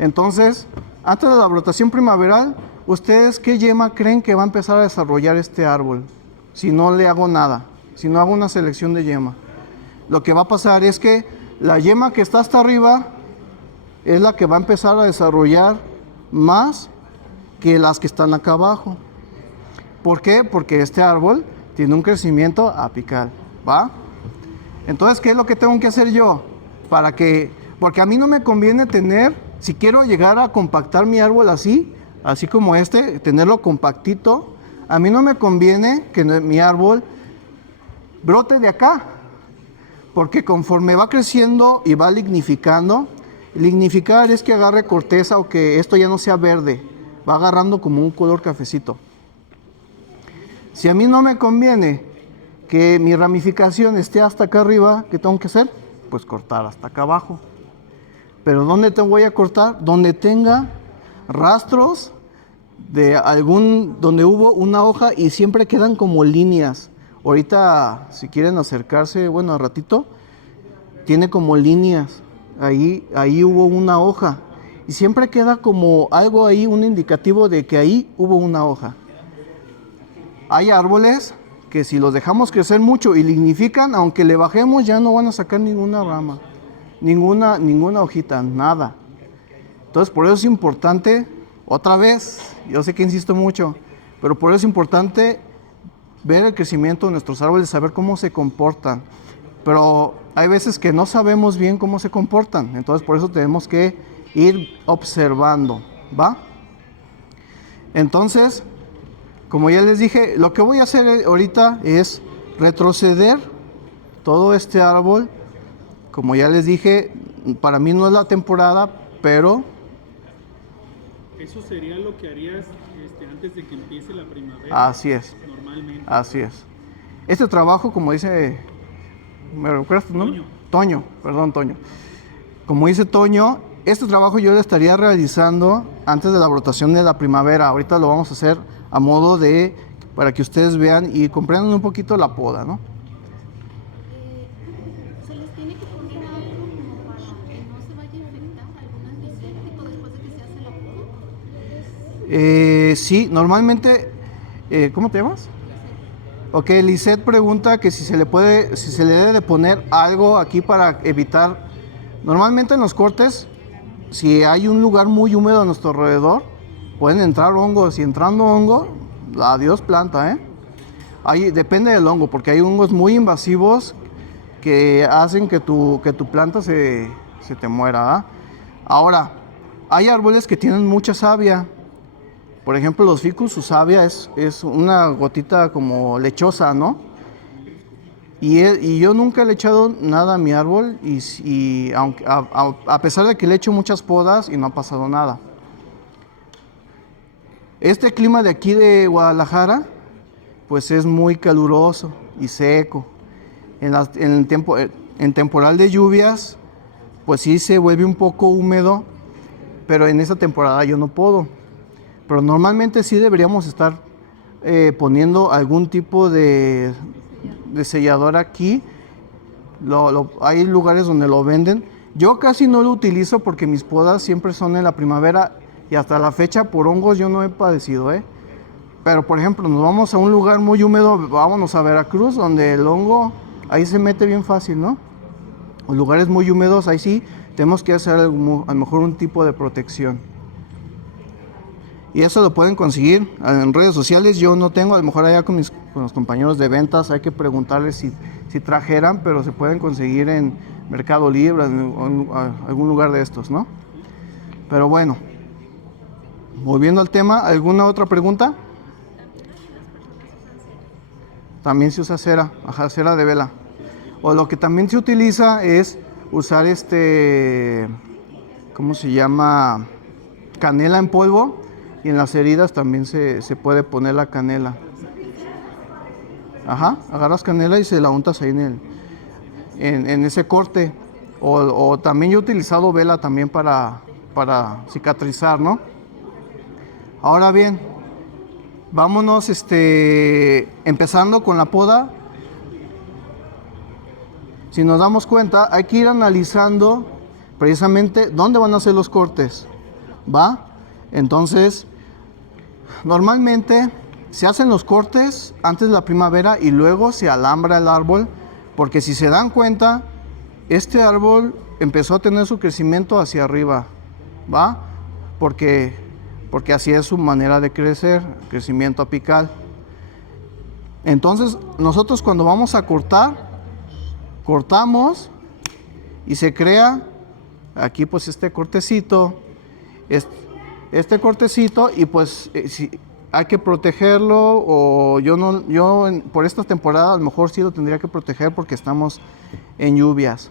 Entonces, antes de la brotación primaveral, ¿ustedes qué yema creen que va a empezar a desarrollar este árbol? Si no le hago nada, si no hago una selección de yema. Lo que va a pasar es que la yema que está hasta arriba es la que va a empezar a desarrollar más que las que están acá abajo. ¿Por qué? Porque este árbol tiene un crecimiento apical, ¿va? Entonces, ¿qué es lo que tengo que hacer yo? Porque a mí no me conviene tener, si quiero llegar a compactar mi árbol así como tenerlo compactito, a mí no me conviene que mi árbol brote de acá, porque conforme va creciendo y va lignificando, lignificar es que agarre corteza o que esto ya no sea verde, va agarrando como un color cafecito. Si a mí no me conviene que mi ramificación esté hasta acá arriba, ¿qué tengo que hacer? Pues cortar hasta acá abajo. Pero ¿dónde te voy a cortar? Donde tenga rastros de donde hubo una hoja y siempre quedan como líneas. Ahorita, si quieren acercarse, bueno, al ratito, tiene como líneas. Ahí hubo una hoja. Y siempre queda como algo ahí, un indicativo de que ahí hubo una hoja. Hay árboles que si los dejamos crecer mucho y lignifican, aunque le bajemos, ya no van a sacar ninguna rama, ninguna hojita, nada. Entonces, por eso es importante, otra vez, yo sé que insisto mucho, Pero por eso es importante ver el crecimiento de nuestros árboles, saber cómo se comportan. Pero hay veces que no sabemos bien cómo se comportan, entonces por eso tenemos que ir observando, ¿va? Entonces, como ya les dije, lo que voy a hacer ahorita es retroceder todo este árbol. Como ya les dije, para mí no es la temporada, pero... Eso sería lo que harías antes de que empiece la primavera. Así es. Normalmente. Así es. Este trabajo, como dice... ¿Me recuerdas tu nombre? Toño, perdón, Toño. Como dice Toño, este trabajo yo lo estaría realizando antes de la brotación de la primavera. Ahorita lo vamos a hacer a modo de... para que ustedes vean y comprendan un poquito la poda, ¿no? ¿Se les tiene que poner algo como para que no se vaya a infectar algún antiséptico después de que se hace la poda? Sí, normalmente... ¿cómo te llamas? Ok, Lisette pregunta que si se le debe de poner algo aquí para evitar... Normalmente en los cortes, si hay un lugar muy húmedo a nuestro alrededor, pueden entrar hongos, y entrando hongo, adiós planta, ¿eh? Ahí depende del hongo, porque hay hongos muy invasivos que hacen que tu planta se te muera, ¿ah? Ahora, hay árboles que tienen mucha savia. Por ejemplo, los ficus, su savia es una gotita como lechosa, ¿no? Y yo nunca le he echado nada a mi árbol, y aunque, a pesar de que le he hecho muchas podas y no ha pasado nada. Este clima de aquí de Guadalajara, pues es muy caluroso y seco. En temporal de lluvias, pues sí se vuelve un poco húmedo, pero en esta temporada yo no puedo. Pero normalmente sí deberíamos estar poniendo algún tipo de sellador aquí. Hay lugares donde lo venden. Yo casi no lo utilizo porque mis podas siempre son en la primavera y hasta la fecha por hongos yo no he padecido, ¿eh? Pero por ejemplo, nos vamos a un lugar muy húmedo, vámonos a Veracruz, donde el hongo ahí se mete bien fácil, ¿no? O lugares muy húmedos, ahí sí tenemos que hacer a lo mejor un tipo de protección. Y eso lo pueden conseguir en redes sociales. Yo no tengo, a lo mejor allá con los compañeros de ventas hay que preguntarles si trajeran, pero se pueden conseguir en Mercado Libre, en algún lugar de estos, ¿no? Pero bueno, volviendo al tema, ¿alguna otra pregunta? También se usa cera, ajá, cera de vela. O lo que también se utiliza es usar ¿cómo se llama? Canela en polvo. Y en las heridas también se puede poner la canela. Ajá, agarras canela y se la untas ahí en ese corte. O también yo he utilizado vela también para cicatrizar, ¿no? Ahora bien, vámonos empezando con la poda. Si nos damos cuenta, hay que ir analizando precisamente dónde van a ser los cortes, ¿va? Entonces, normalmente se hacen los cortes antes de la primavera y luego se alambra el árbol, porque si se dan cuenta, este árbol empezó a tener su crecimiento hacia arriba, ¿va? Porque así es su manera de crecer, crecimiento apical. Entonces, nosotros cuando vamos a cortar, cortamos y se crea aquí pues este cortecito, este cortecito, y pues si hay que protegerlo, o por esta temporada a lo mejor sí lo tendría que proteger porque estamos en lluvias.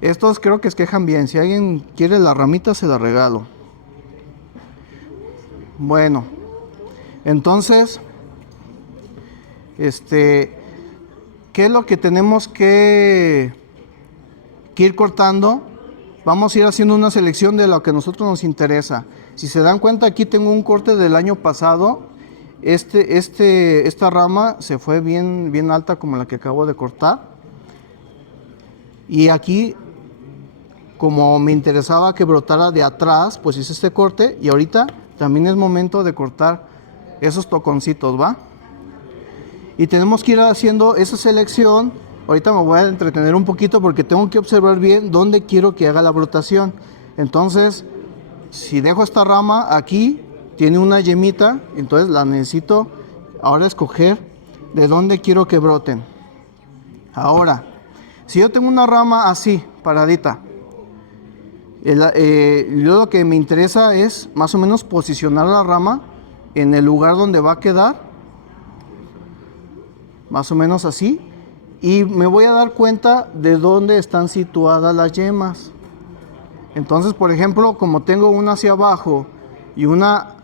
Estos creo que esquejan bien. Si alguien quiere la ramita se la regalo. Bueno, entonces ¿qué es lo que tenemos que ir cortando? Vamos a ir haciendo una selección de lo que a nosotros nos interesa. Si se dan cuenta, aquí tengo un corte del año pasado. Esta rama se fue bien alta como la que acabo de cortar. Y aquí, como me interesaba que brotara de atrás, pues hice este corte. Y ahorita también es momento de cortar esos toconcitos, ¿va? Y tenemos que ir haciendo esa selección. Ahorita me voy a entretener un poquito porque tengo que observar bien dónde quiero que haga la brotación. Entonces, si dejo esta rama aquí, tiene una yemita, entonces la necesito ahora escoger de dónde quiero que broten. Ahora, si yo tengo una rama así, paradita, yo lo que me interesa es más o menos posicionar la rama en el lugar donde va a quedar, más o menos así, y me voy a dar cuenta de dónde están situadas las yemas. Entonces, por ejemplo, como tengo una hacia abajo y una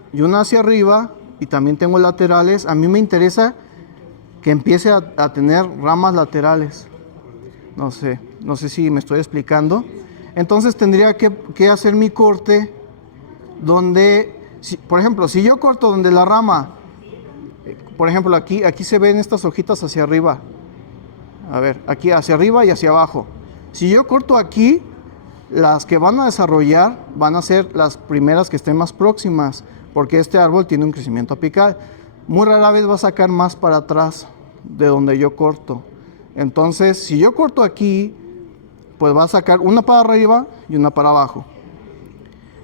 hacia arriba, y también tengo laterales, a mí me interesa que empiece a tener ramas laterales. No sé si me estoy explicando. Entonces tendría que hacer mi corte donde, por ejemplo, si yo corto donde la rama, por ejemplo, aquí se ven estas hojitas hacia arriba. A ver, aquí hacia arriba y hacia abajo. Si yo corto aquí, las que van a desarrollar van a ser las primeras que estén más próximas, porque este árbol tiene un crecimiento apical. Muy rara vez va a sacar más para atrás de donde yo corto. Entonces, si yo corto aquí, pues va a sacar una para arriba y una para abajo.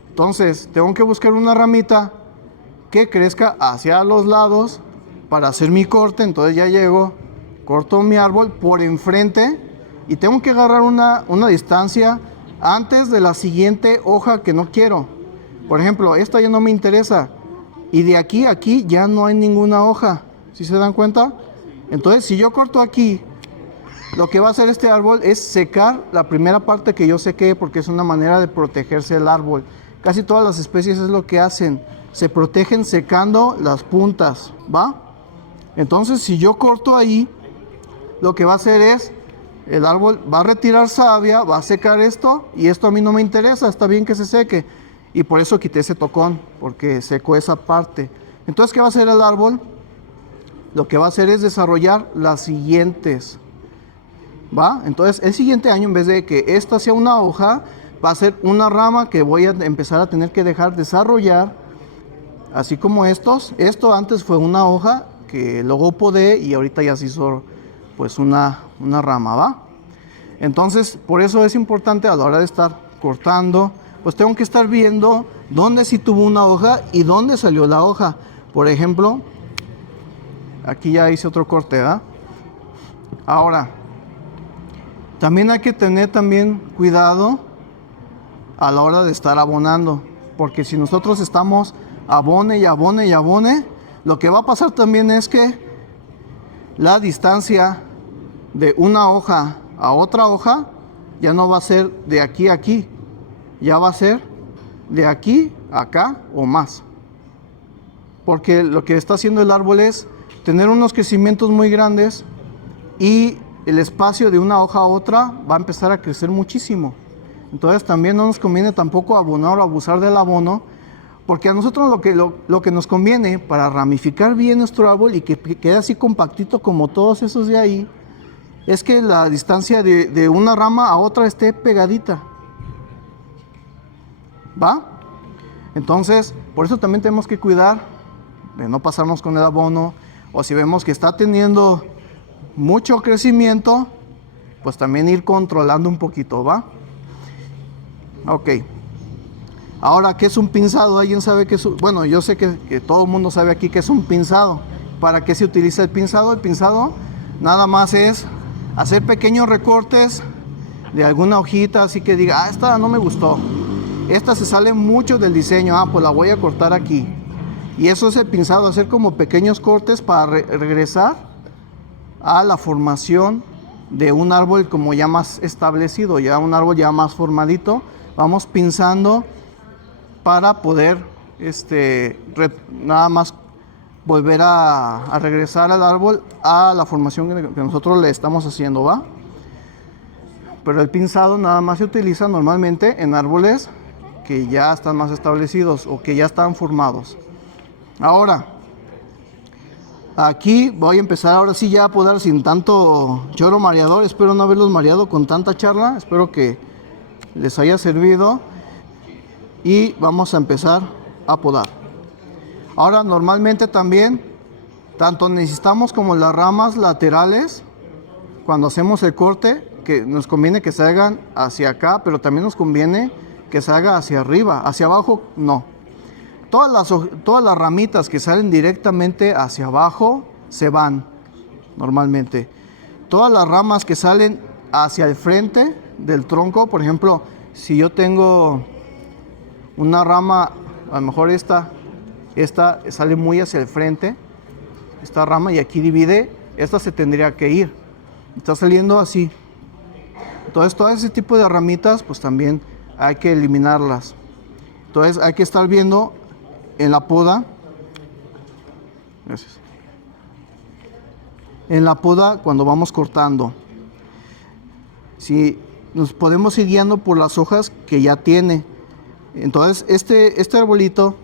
Entonces, tengo que buscar una ramita que crezca hacia los lados para hacer mi corte. Entonces ya llego, corto mi árbol por enfrente y tengo que agarrar una distancia antes de la siguiente hoja que no quiero. Por ejemplo, esta ya no me interesa. Y de aquí a aquí ya no hay ninguna hoja. ¿Sí se dan cuenta? Entonces, si yo corto aquí, lo que va a hacer este árbol es secar la primera parte que yo sequé, porque es una manera de protegerse el árbol. Casi todas las especies es lo que hacen. Se protegen secando las puntas, ¿va? Entonces, si yo corto ahí, lo que va a hacer es, el árbol va a retirar savia, va a secar esto, y esto a mí no me interesa, está bien que se seque. Y por eso quité ese tocón, porque secó esa parte. Entonces, ¿qué va a hacer el árbol? Lo que va a hacer es desarrollar las siguientes, ¿va? Entonces, el siguiente año, en vez de que esta sea una hoja, va a ser una rama que voy a empezar a tener que dejar desarrollar, así como estos. Esto antes fue una hoja que luego podé y ahorita ya se hizo pues una rama, ¿va? Entonces, por eso es importante a la hora de estar cortando, pues tengo que estar viendo dónde sí tuvo una hoja y dónde salió la hoja. Por ejemplo, aquí ya hice otro corte, ¿verdad? Ahora, también hay que tener cuidado a la hora de estar abonando, porque si nosotros estamos abone y abone y abone, lo que va a pasar también es que la distancia de una hoja a otra hoja ya no va a ser de aquí a aquí, ya va a ser de aquí a acá o más, porque lo que está haciendo el árbol es tener unos crecimientos muy grandes y el espacio de una hoja a otra va a empezar a crecer muchísimo. Entonces también no nos conviene tampoco abonar o abusar del abono, porque a nosotros lo que nos conviene para ramificar bien nuestro árbol y que quede así compactito como todos esos de ahí, es que la distancia de una rama a otra esté pegadita, ¿va? Entonces, por eso también tenemos que cuidar de no pasarnos con el abono, o si vemos que está teniendo mucho crecimiento, pues también ir controlando un poquito, ¿va? Ok. Ahora, ¿qué es un pinzado? ¿Alguien sabe qué es? Bueno, yo sé que todo el mundo sabe aquí qué es un pinzado. ¿Para qué se utiliza el pinzado? El pinzado nada más es hacer pequeños recortes de alguna hojita, así que diga, esta no me gustó. Esta se sale mucho del diseño, pues la voy a cortar aquí. Y eso es el pinzado, hacer como pequeños cortes para regresar a la formación de un árbol como ya más establecido, ya un árbol ya más formadito. Vamos pinzando para poder nada más volver a regresar al árbol a la formación que nosotros le estamos haciendo, ¿va? Pero el pinzado nada más se utiliza normalmente en árboles que ya están más establecidos o que ya están formados. Ahora, aquí voy a empezar ahora sí ya a podar sin tanto choro mareador. Espero no haberlos mareado con tanta charla. Espero que les haya servido. Y vamos a empezar a podar. Ahora, normalmente también, tanto necesitamos como las ramas laterales, cuando hacemos el corte, que nos conviene que se hagan hacia acá, pero también nos conviene que se haga hacia arriba. Hacia abajo, no. todas las ramitas que salen directamente hacia abajo se van normalmente. Todas las ramas que salen hacia el frente del tronco, por ejemplo, si yo tengo una rama, a lo mejor esta sale muy hacia el frente, esta rama, y aquí divide, esta se tendría que ir. Está saliendo así. Entonces, todo ese tipo de ramitas, pues también hay que eliminarlas. Entonces, hay que estar viendo en la poda. Gracias. En la poda, cuando vamos cortando, si nos podemos ir guiando por las hojas que ya tiene. Entonces, este arbolito,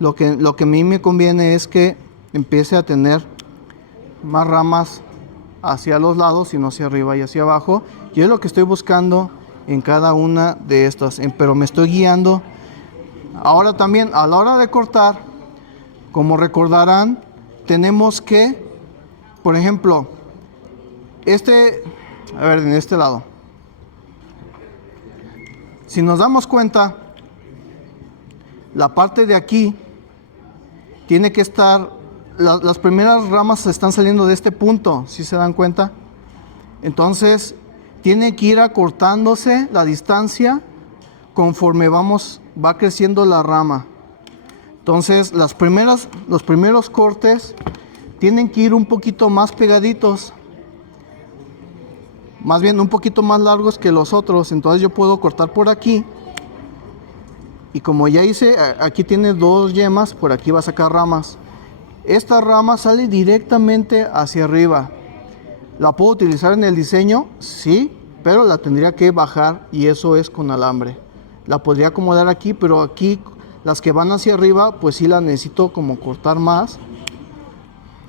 lo que a mí me conviene es que empiece a tener más ramas hacia los lados y no hacia arriba y hacia abajo. Yo es lo que estoy buscando en cada una de estas, pero me estoy guiando. Ahora también, a la hora de cortar, como recordarán, tenemos que, por ejemplo, a ver, en este lado, si nos damos cuenta, la parte de aquí tiene que estar, las primeras ramas están saliendo de este punto, ¿sí se dan cuenta? Entonces, tiene que ir acortándose la distancia conforme va creciendo la rama. Entonces, los primeros cortes tienen que ir un poquito más pegaditos, más bien un poquito más largos que los otros. Entonces yo puedo cortar por aquí, y como ya hice, aquí tiene 2 yemas, por aquí va a sacar ramas. Esta rama sale directamente hacia arriba. ¿La puedo utilizar en el diseño? Sí, pero la tendría que bajar, y eso es con alambre. La podría acomodar aquí, pero aquí las que van hacia arriba, pues sí la necesito como cortar más.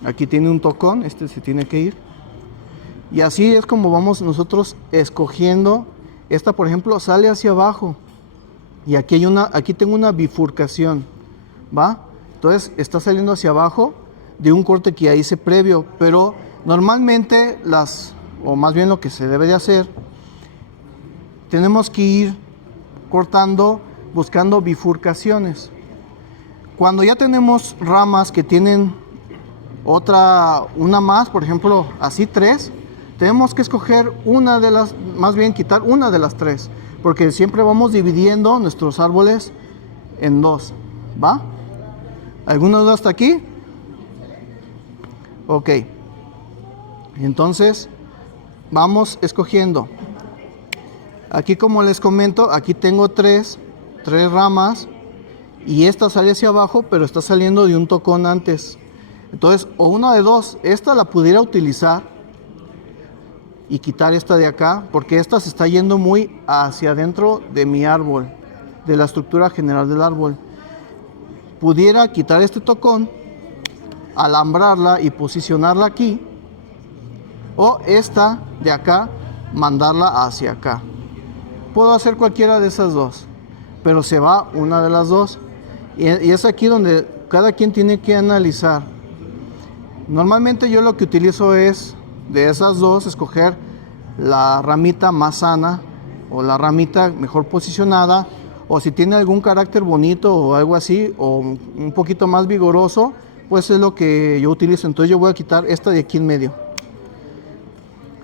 Aquí tiene un tocón, este se tiene que ir. Y así es como vamos nosotros escogiendo. Esta, por ejemplo, sale hacia abajo. Y aquí tengo una bifurcación, ¿va? Entonces está saliendo hacia abajo de un corte que ya hice previo. Pero normalmente o más bien lo que se debe de hacer, tenemos que ir cortando, buscando bifurcaciones. Cuando ya tenemos ramas que tienen una más, por ejemplo, así 3, tenemos que escoger quitar una de las 3, porque siempre vamos dividiendo nuestros árboles en 2, ¿va? ¿Alguna duda hasta aquí? Ok. Entonces, vamos escogiendo. Aquí, como les comento, aquí tengo 3 ramas, y esta sale hacia abajo, pero está saliendo de un tocón antes. Entonces, o una de dos, esta la pudiera utilizar y quitar esta de acá, porque esta se está yendo muy hacia adentro de mi árbol, de la estructura general del árbol. Pudiera quitar este tocón, alambrarla y posicionarla aquí, o esta de acá, mandarla hacia acá. Puedo hacer cualquiera de esas dos, pero se va una de las dos, y es aquí donde cada quien tiene que analizar. Normalmente yo lo que utilizo es, de esas dos, escoger la ramita más sana, o la ramita mejor posicionada, o si tiene algún carácter bonito o algo así, o un poquito más vigoroso, pues es lo que yo utilizo. Entonces yo voy a quitar esta de aquí en medio,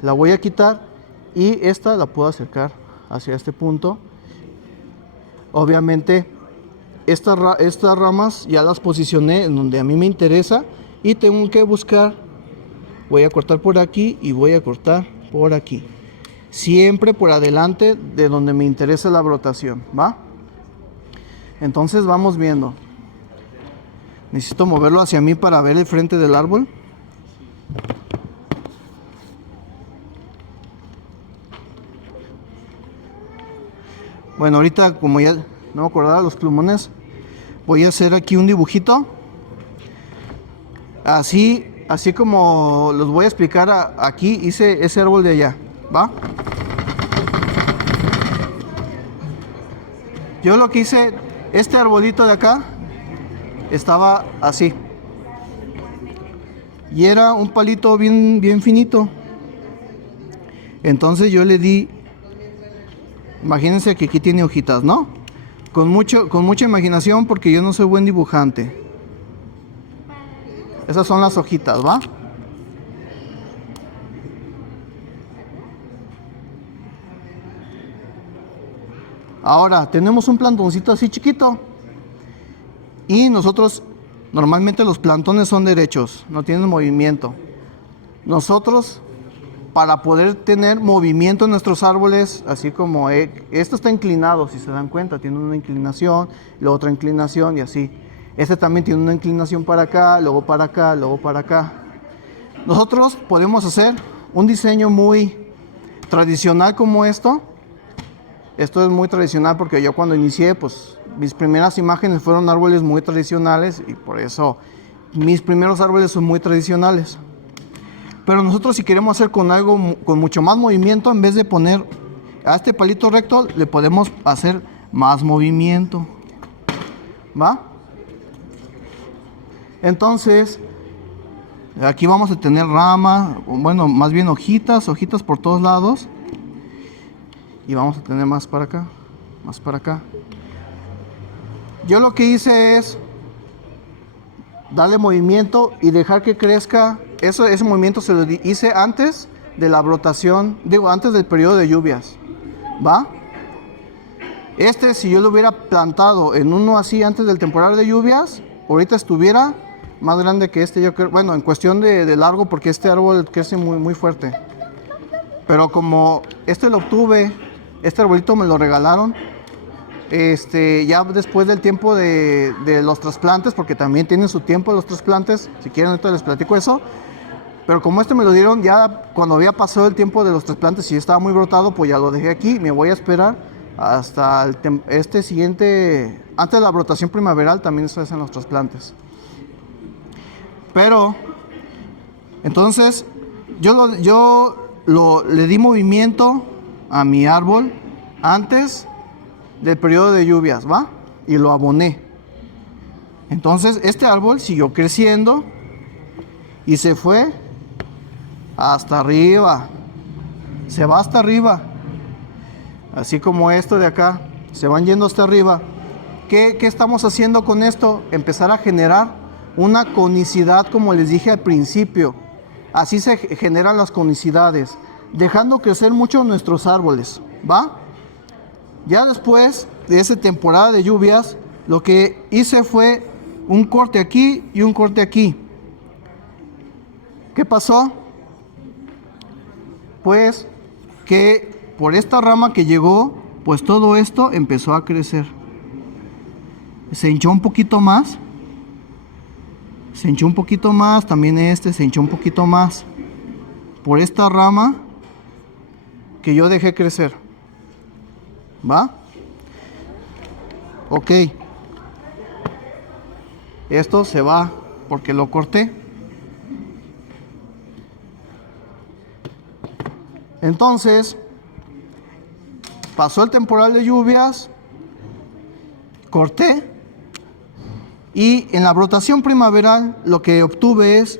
la voy a quitar, y esta la puedo acercar hacia este punto. Obviamente estas ramas ya las posicioné en donde a mí me interesa, y tengo que buscar, voy a cortar por aquí y voy a cortar por aquí, siempre por adelante de donde me interesa la brotación, ¿va? Entonces vamos viendo. Necesito moverlo hacia mí para ver el frente del árbol. Bueno, ahorita, como ya no me acordaba los plumones, voy a hacer aquí un dibujito. Así como los voy a explicar aquí, hice ese árbol de allá, ¿va? Yo lo que hice, este arbolito de acá estaba así, y era un palito bien finito. Entonces yo le di, imagínense que aquí tiene hojitas, ¿no? con mucha imaginación porque yo no soy buen dibujante. Esas son las hojitas, ¿va? Ahora, tenemos un plantoncito así chiquito. Y nosotros, normalmente los plantones son derechos, no tienen movimiento. Nosotros, para poder tener movimiento en nuestros árboles, así como esto está inclinado, si se dan cuenta, tiene una inclinación, luego otra inclinación y así. Este también tiene una inclinación para acá, luego para acá, luego para acá. Nosotros podemos hacer un diseño muy tradicional como esto. Esto es muy tradicional porque yo cuando inicié, pues mis primeras imágenes fueron árboles muy tradicionales y por eso mis primeros árboles son muy tradicionales. Pero nosotros si queremos hacer con algo con mucho más movimiento, en vez de poner a este palito recto, le podemos hacer más movimiento. ¿Va? Entonces, aquí vamos a tener ramas, bueno, más bien hojitas por todos lados. Y vamos a tener más para acá, más para acá. Yo lo que hice es darle movimiento y dejar que crezca. Ese movimiento se lo hice antes de la brotación, antes del periodo de lluvias. ¿Va? Si yo lo hubiera plantado en uno así antes del temporal de lluvias, ahorita estuviera más grande que este, yo creo. Bueno, en cuestión de largo, porque este árbol crece muy, muy fuerte. Pero como lo obtuve, este arbolito me lo regalaron, ya después del tiempo de los trasplantes, porque también tienen su tiempo los trasplantes, si quieren ahorita les platico eso, pero como me lo dieron ya cuando había pasado el tiempo de los trasplantes y estaba muy brotado, pues ya lo dejé aquí, me voy a esperar hasta siguiente, antes de la brotación primaveral también se hacen los trasplantes. Pero, entonces, le di movimiento a mi árbol antes del periodo de lluvias, ¿va? Y lo aboné. Entonces este árbol siguió creciendo y se fue hasta arriba. Se va hasta arriba. Así como esto de acá. Se van yendo hasta arriba. ¿Qué estamos haciendo con esto? Empezar a generar una conicidad, como les dije al principio. Así se generan las conicidades, dejando crecer mucho nuestros árboles, ¿va? Ya después de esa temporada de lluvias, lo que hice fue un corte aquí y un corte aquí. ¿Qué pasó? Pues que por esta rama que llegó, pues todo esto empezó a crecer. Se hinchó un poquito más. Se hinchó un poquito más, también se hinchó un poquito más. Por esta rama que yo dejé crecer. ¿Va? Ok. Esto se va porque lo corté. Entonces, pasó el temporal de lluvias, corté, y en la brotación primaveral lo que obtuve es,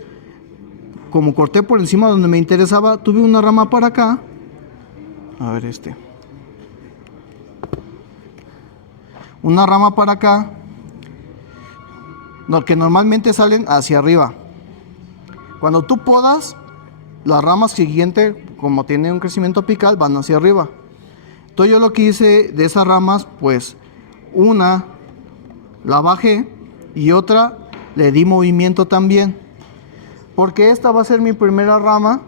como corté por encima donde me interesaba, tuve una rama para acá. A ver una rama para acá, que normalmente salen hacia arriba. Cuando tú podas, las ramas siguientes, como tienen un crecimiento apical, van hacia arriba. Entonces yo lo que hice de esas ramas, pues una la bajé y otra le di movimiento también, porque esta va a ser mi primera rama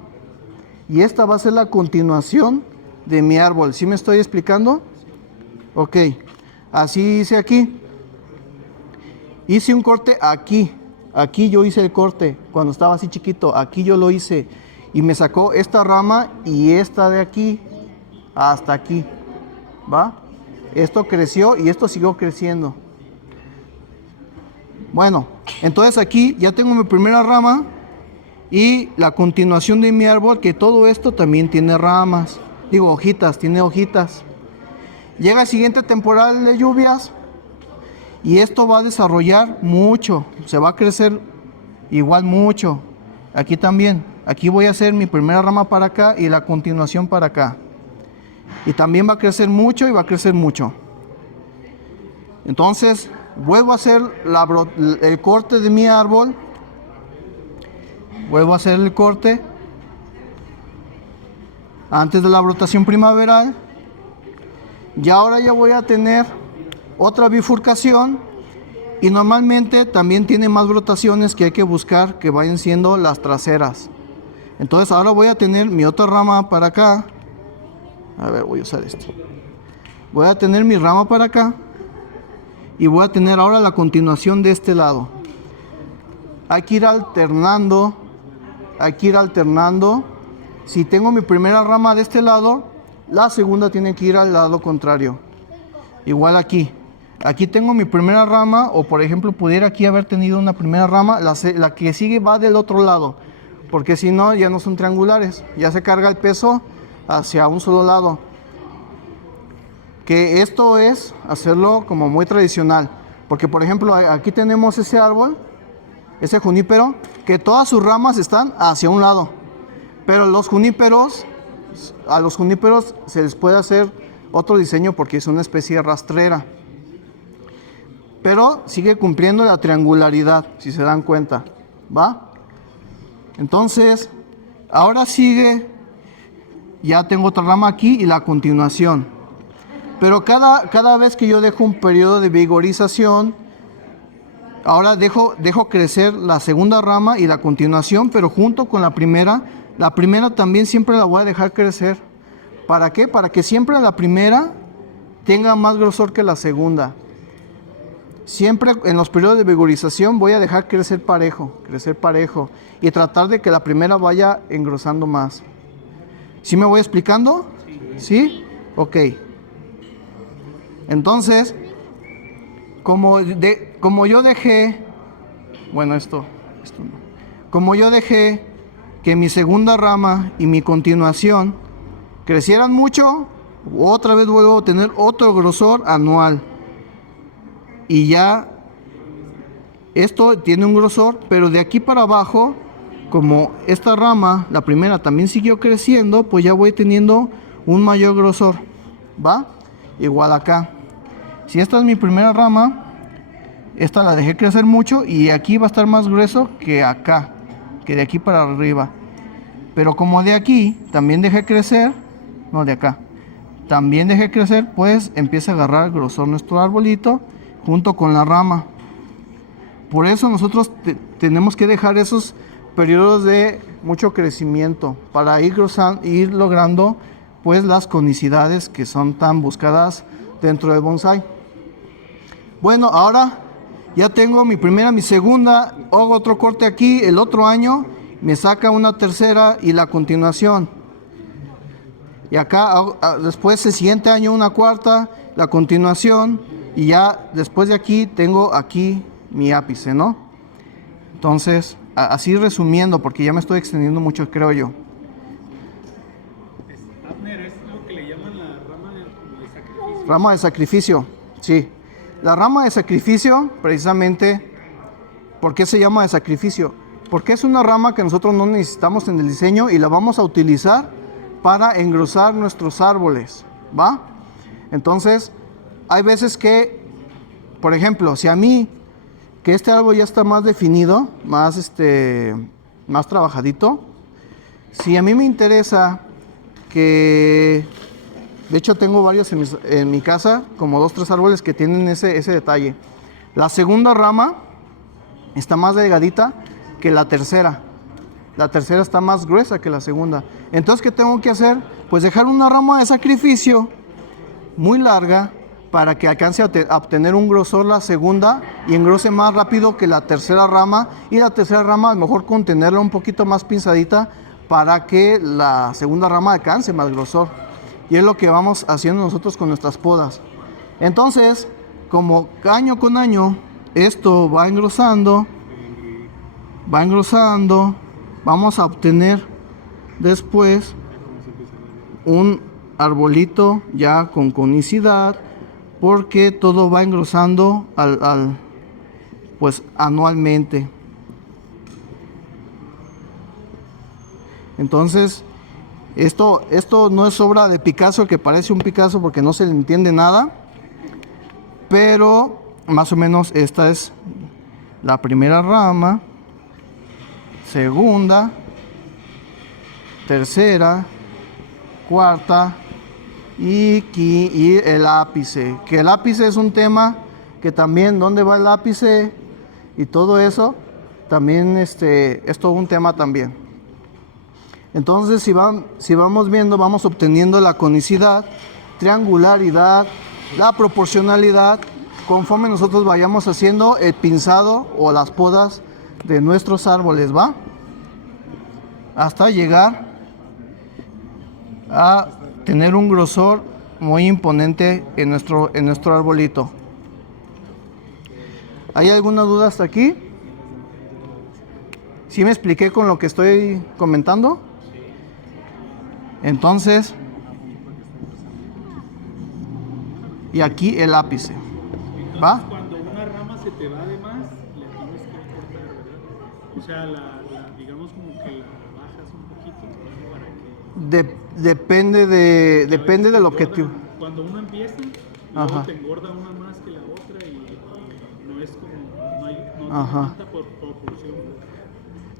y esta va a ser la continuación de mi árbol. ¿Sí me estoy explicando? Ok, así hice aquí. Hice un corte aquí. Aquí yo hice el corte cuando estaba así chiquito. Aquí yo lo hice y me sacó esta rama y esta de aquí hasta aquí. ¿Va? Esto creció y esto siguió creciendo. Bueno, entonces aquí ya tengo mi primera rama y la continuación de mi árbol, que todo esto también tiene ramas. Digo, hojitas, tiene hojitas. Llega el siguiente temporal de lluvias y esto va a desarrollar mucho. Se va a crecer igual mucho. Aquí también. Aquí voy a hacer mi primera rama para acá y la continuación para acá. Y también va a crecer mucho y va a crecer mucho. Entonces, vuelvo a hacer el corte de mi árbol. Vuelvo a hacer el corte antes de la brotación primaveral. Y ahora ya voy a tener otra bifurcación. Y normalmente también tiene más brotaciones que hay que buscar que vayan siendo las traseras. Entonces ahora voy a tener mi otra rama para acá. A ver, voy a usar esto. Voy a tener mi rama para acá. Y voy a tener ahora la continuación de este lado. Hay que ir alternando. Hay que ir alternando. Si tengo mi primera rama de este lado, la segunda tiene que ir al lado contrario. Igual aquí. Aquí tengo mi primera rama, o por ejemplo pudiera aquí haber tenido una primera rama, la que sigue va del otro lado, porque si no ya no son triangulares, ya se carga el peso hacia un solo lado. Que esto es hacerlo como muy tradicional, porque por ejemplo aquí tenemos ese árbol, ese junípero, que todas sus ramas están hacia un lado, pero los juníperos, a los juníperos se les puede hacer otro diseño porque es una especie de rastrera. Pero sigue cumpliendo la triangularidad, si se dan cuenta, ¿va? Entonces, ahora sigue, ya tengo otra rama aquí y la continuación. Pero cada vez que yo dejo un periodo de vigorización, ahora dejo crecer la segunda rama y la continuación, pero junto con la primera también siempre la voy a dejar crecer. ¿Para qué? Para que siempre la primera tenga más grosor que la segunda. Siempre en los periodos de vigorización voy a dejar crecer parejo y tratar de que la primera vaya engrosando más. ¿Sí me voy explicando? ¿Sí? Ok. Entonces, como yo dejé, bueno, esto no. Como yo dejé que mi segunda rama y mi continuación crecieran mucho, otra vez vuelvo a tener otro grosor anual. Y ya esto tiene un grosor, pero de aquí para abajo, como esta rama, la primera también siguió creciendo, pues ya voy teniendo un mayor grosor, ¿va? Igual acá. Si esta es mi primera rama, esta la dejé crecer mucho y aquí va a estar más grueso que acá, que de aquí para arriba. Pero como de aquí también dejé crecer, no, de acá, también dejé crecer, pues empieza a agarrar grosor nuestro arbolito junto con la rama. Por eso nosotros tenemos que dejar esos periodos de mucho crecimiento para ir logrando pues las conicidades que son tan buscadas dentro del bonsái. Bueno, ahora ya tengo mi primera, mi segunda, hago otro corte aquí, el otro año me saca una tercera y la continuación. Y acá después el siguiente año una cuarta, la continuación. Y ya después de aquí tengo aquí mi ápice, ¿no? Entonces, así resumiendo, porque ya me estoy extendiendo mucho, creo yo. Abner, es lo que le llaman la rama de sacrificio. Rama de sacrificio, sí. La rama de sacrificio, precisamente, ¿por qué se llama de sacrificio? Porque es una rama que nosotros no necesitamos en el diseño y la vamos a utilizar para engrosar nuestros árboles, ¿va? Entonces, hay veces que, por ejemplo, si a mí, que este árbol ya está más definido, más trabajadito, si a mí me interesa que, de hecho tengo varios en mi casa, como 2, 3 árboles que tienen ese detalle. La segunda rama está más delgadita que la tercera. La tercera está más gruesa que la segunda. Entonces, ¿qué tengo que hacer? Pues dejar una rama de sacrificio muy larga, para que alcance a obtener un grosor la segunda y engrose más rápido que la tercera rama, y la tercera rama a lo mejor contenerla un poquito más pinzadita para que la segunda rama alcance más grosor. Y es lo que vamos haciendo nosotros con nuestras podas. Entonces, como año con año esto va engrosando, vamos a obtener después un arbolito ya con conicidad, porque todo va engrosando pues anualmente. Entonces, esto no es obra de Picasso, que parece un Picasso porque no se le entiende nada. Pero más o menos esta es la primera rama, segunda, tercera, cuarta y el ápice. Que el ápice es un tema que también, ¿dónde va el ápice? Y todo eso, también es todo un tema también. Entonces, si vamos viendo, vamos obteniendo la conicidad, triangularidad, la proporcionalidad, conforme nosotros vayamos haciendo el pinzado o las podas de nuestros árboles, ¿va? Hasta llegar a tener un grosor muy imponente en nuestro arbolito. ¿Hay alguna duda hasta aquí? ¿Sí me expliqué con lo que estoy comentando? Entonces, y aquí el ápice, ¿va? Cuando una rama se te va de más, le tienes que cortar, ¿verdad? O sea, digamos como que la bajas un poquito para que... Depende del objetivo. Cuando uno empieza, Ajá. luego te engorda una más que la otra y no es como, no tiene Ajá. tanta proporción.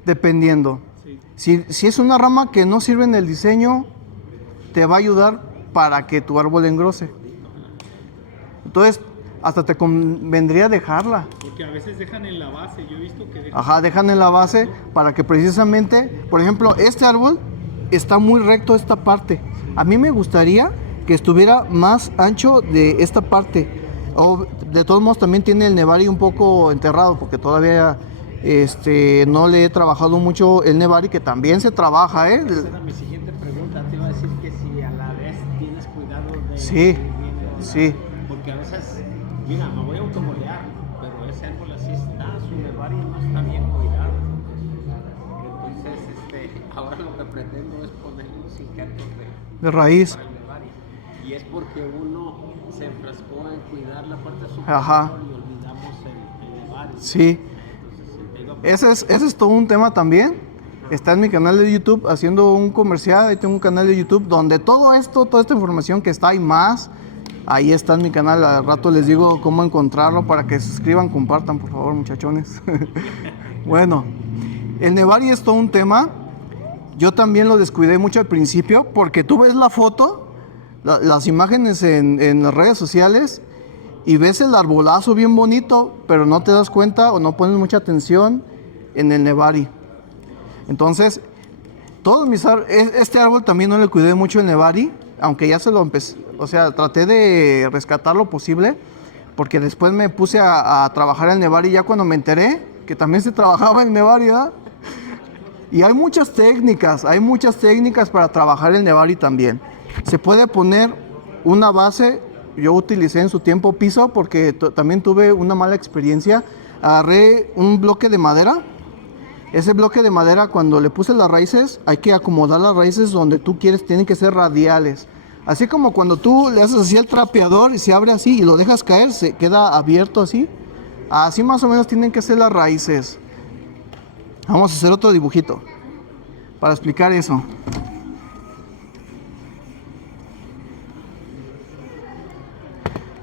Dependiendo. Sí. Si es una rama que no sirve en el diseño, te va a ayudar para que tu árbol engrose. Entonces, hasta te convendría dejarla. Porque a veces dejan en la base, yo he visto que dejan... Ajá, dejan en la base para que precisamente, por ejemplo, este árbol está muy recto esta parte. A mí me gustaría que estuviera más ancho de esta parte. O de todos modos también tiene el nevari un poco enterrado porque todavía no le he trabajado mucho el nevari, que también se trabaja, ¿eh? Esa era mi siguiente pregunta. Te iba a decir que si a la vez tienes cuidado de... Sí, sí. Porque a veces, mira, me voy a automolear, pero ese árbol así está, su nevari no está bien cuidado. Entonces, ahora lo que pretendo es ponerle los injertos De raíz. para el nevari. Y es porque uno se enfrascó en cuidar la parte superior Ajá. y olvidamos el nevari. Sí. Entonces, Ese es todo un tema también. Está en mi canal de YouTube haciendo un comercial. Ahí tengo un canal de YouTube donde toda esta información que está y más, ahí está en mi canal. Al rato les digo cómo encontrarlo para que se suscriban, compartan, por favor, muchachones. Bueno, el nevari es todo un tema. Yo también lo descuidé mucho al principio porque tú ves la foto, las imágenes en las redes sociales y ves el arbolazo bien bonito, pero no te das cuenta o no pones mucha atención en el nevari. Entonces, este árbol también no le cuidé mucho el nevari, aunque ya se lo empecé, o sea, traté de rescatar lo posible, porque después me puse a trabajar el nevari ya cuando me enteré que también se trabajaba el nevari, ¿verdad? Y hay muchas técnicas para trabajar el nevari también. Se puede poner una base. Yo utilicé en su tiempo piso porque también tuve una mala experiencia. Agarré un bloque de madera. Ese bloque de madera, cuando le puse las raíces, hay que acomodar las raíces donde tú quieres, tienen que ser radiales. Así como cuando tú le haces así al trapeador y se abre así y lo dejas caer, se queda abierto así. Así más o menos tienen que ser las raíces. Vamos a hacer otro dibujito para explicar eso.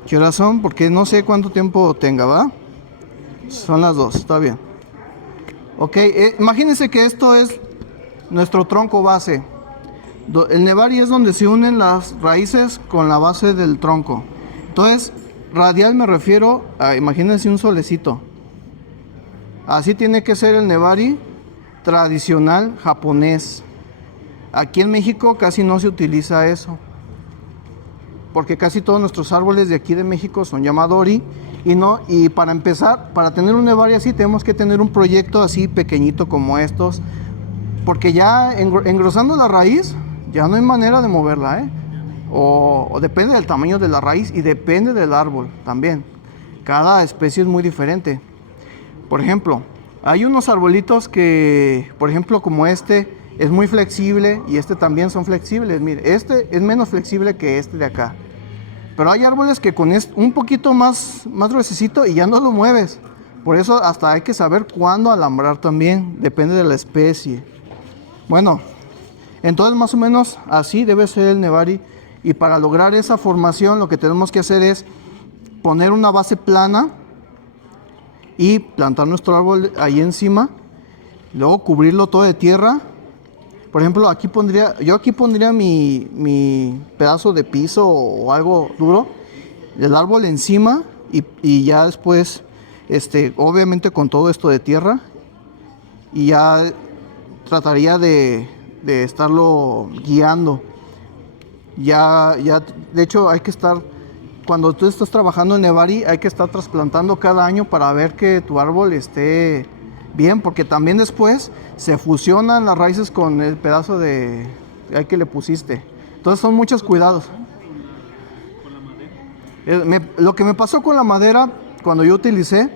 ¿Qué horas son? Porque no sé cuánto tiempo tenga, ¿va? Son las 2, está bien. Ok, imagínense que esto es nuestro tronco base. El nevari es donde se unen las raíces con la base del tronco. Entonces, radial me refiero a, imagínense un solecito. Así tiene que ser el nevari tradicional japonés. Aquí en México casi no se utiliza eso, porque casi todos nuestros árboles de aquí de México son yamadori y para empezar, para tener un nevari así tenemos que tener un proyecto así pequeñito como estos, porque ya engrosando la raíz ya no hay manera de moverla, ¿eh? O depende del tamaño de la raíz y depende del árbol también. Cada especie es muy diferente. Por ejemplo, hay unos arbolitos que, por ejemplo, como este, es muy flexible y este también son flexibles. Mire, este es menos flexible que este de acá. Pero hay árboles que con un poquito más gruesecito y ya no lo mueves. Por eso hasta hay que saber cuándo alambrar también, depende de la especie. Bueno, entonces más o menos así debe ser el nevari. Y para lograr esa formación lo que tenemos que hacer es poner una base plana y plantar nuestro árbol ahí encima, luego cubrirlo todo de tierra. Por ejemplo, yo aquí pondría mi pedazo de piso o algo duro, el árbol encima y ya después, obviamente con todo esto de tierra, y ya trataría de estarlo guiando. Ya, de hecho hay que estar, cuando tú estás trabajando en Nevari, hay que estar trasplantando cada año para ver que tu árbol esté bien, porque también después se fusionan las raíces con el pedazo de ahí que le pusiste. Entonces son muchos cuidados. Lo que me pasó con la madera cuando yo utilicé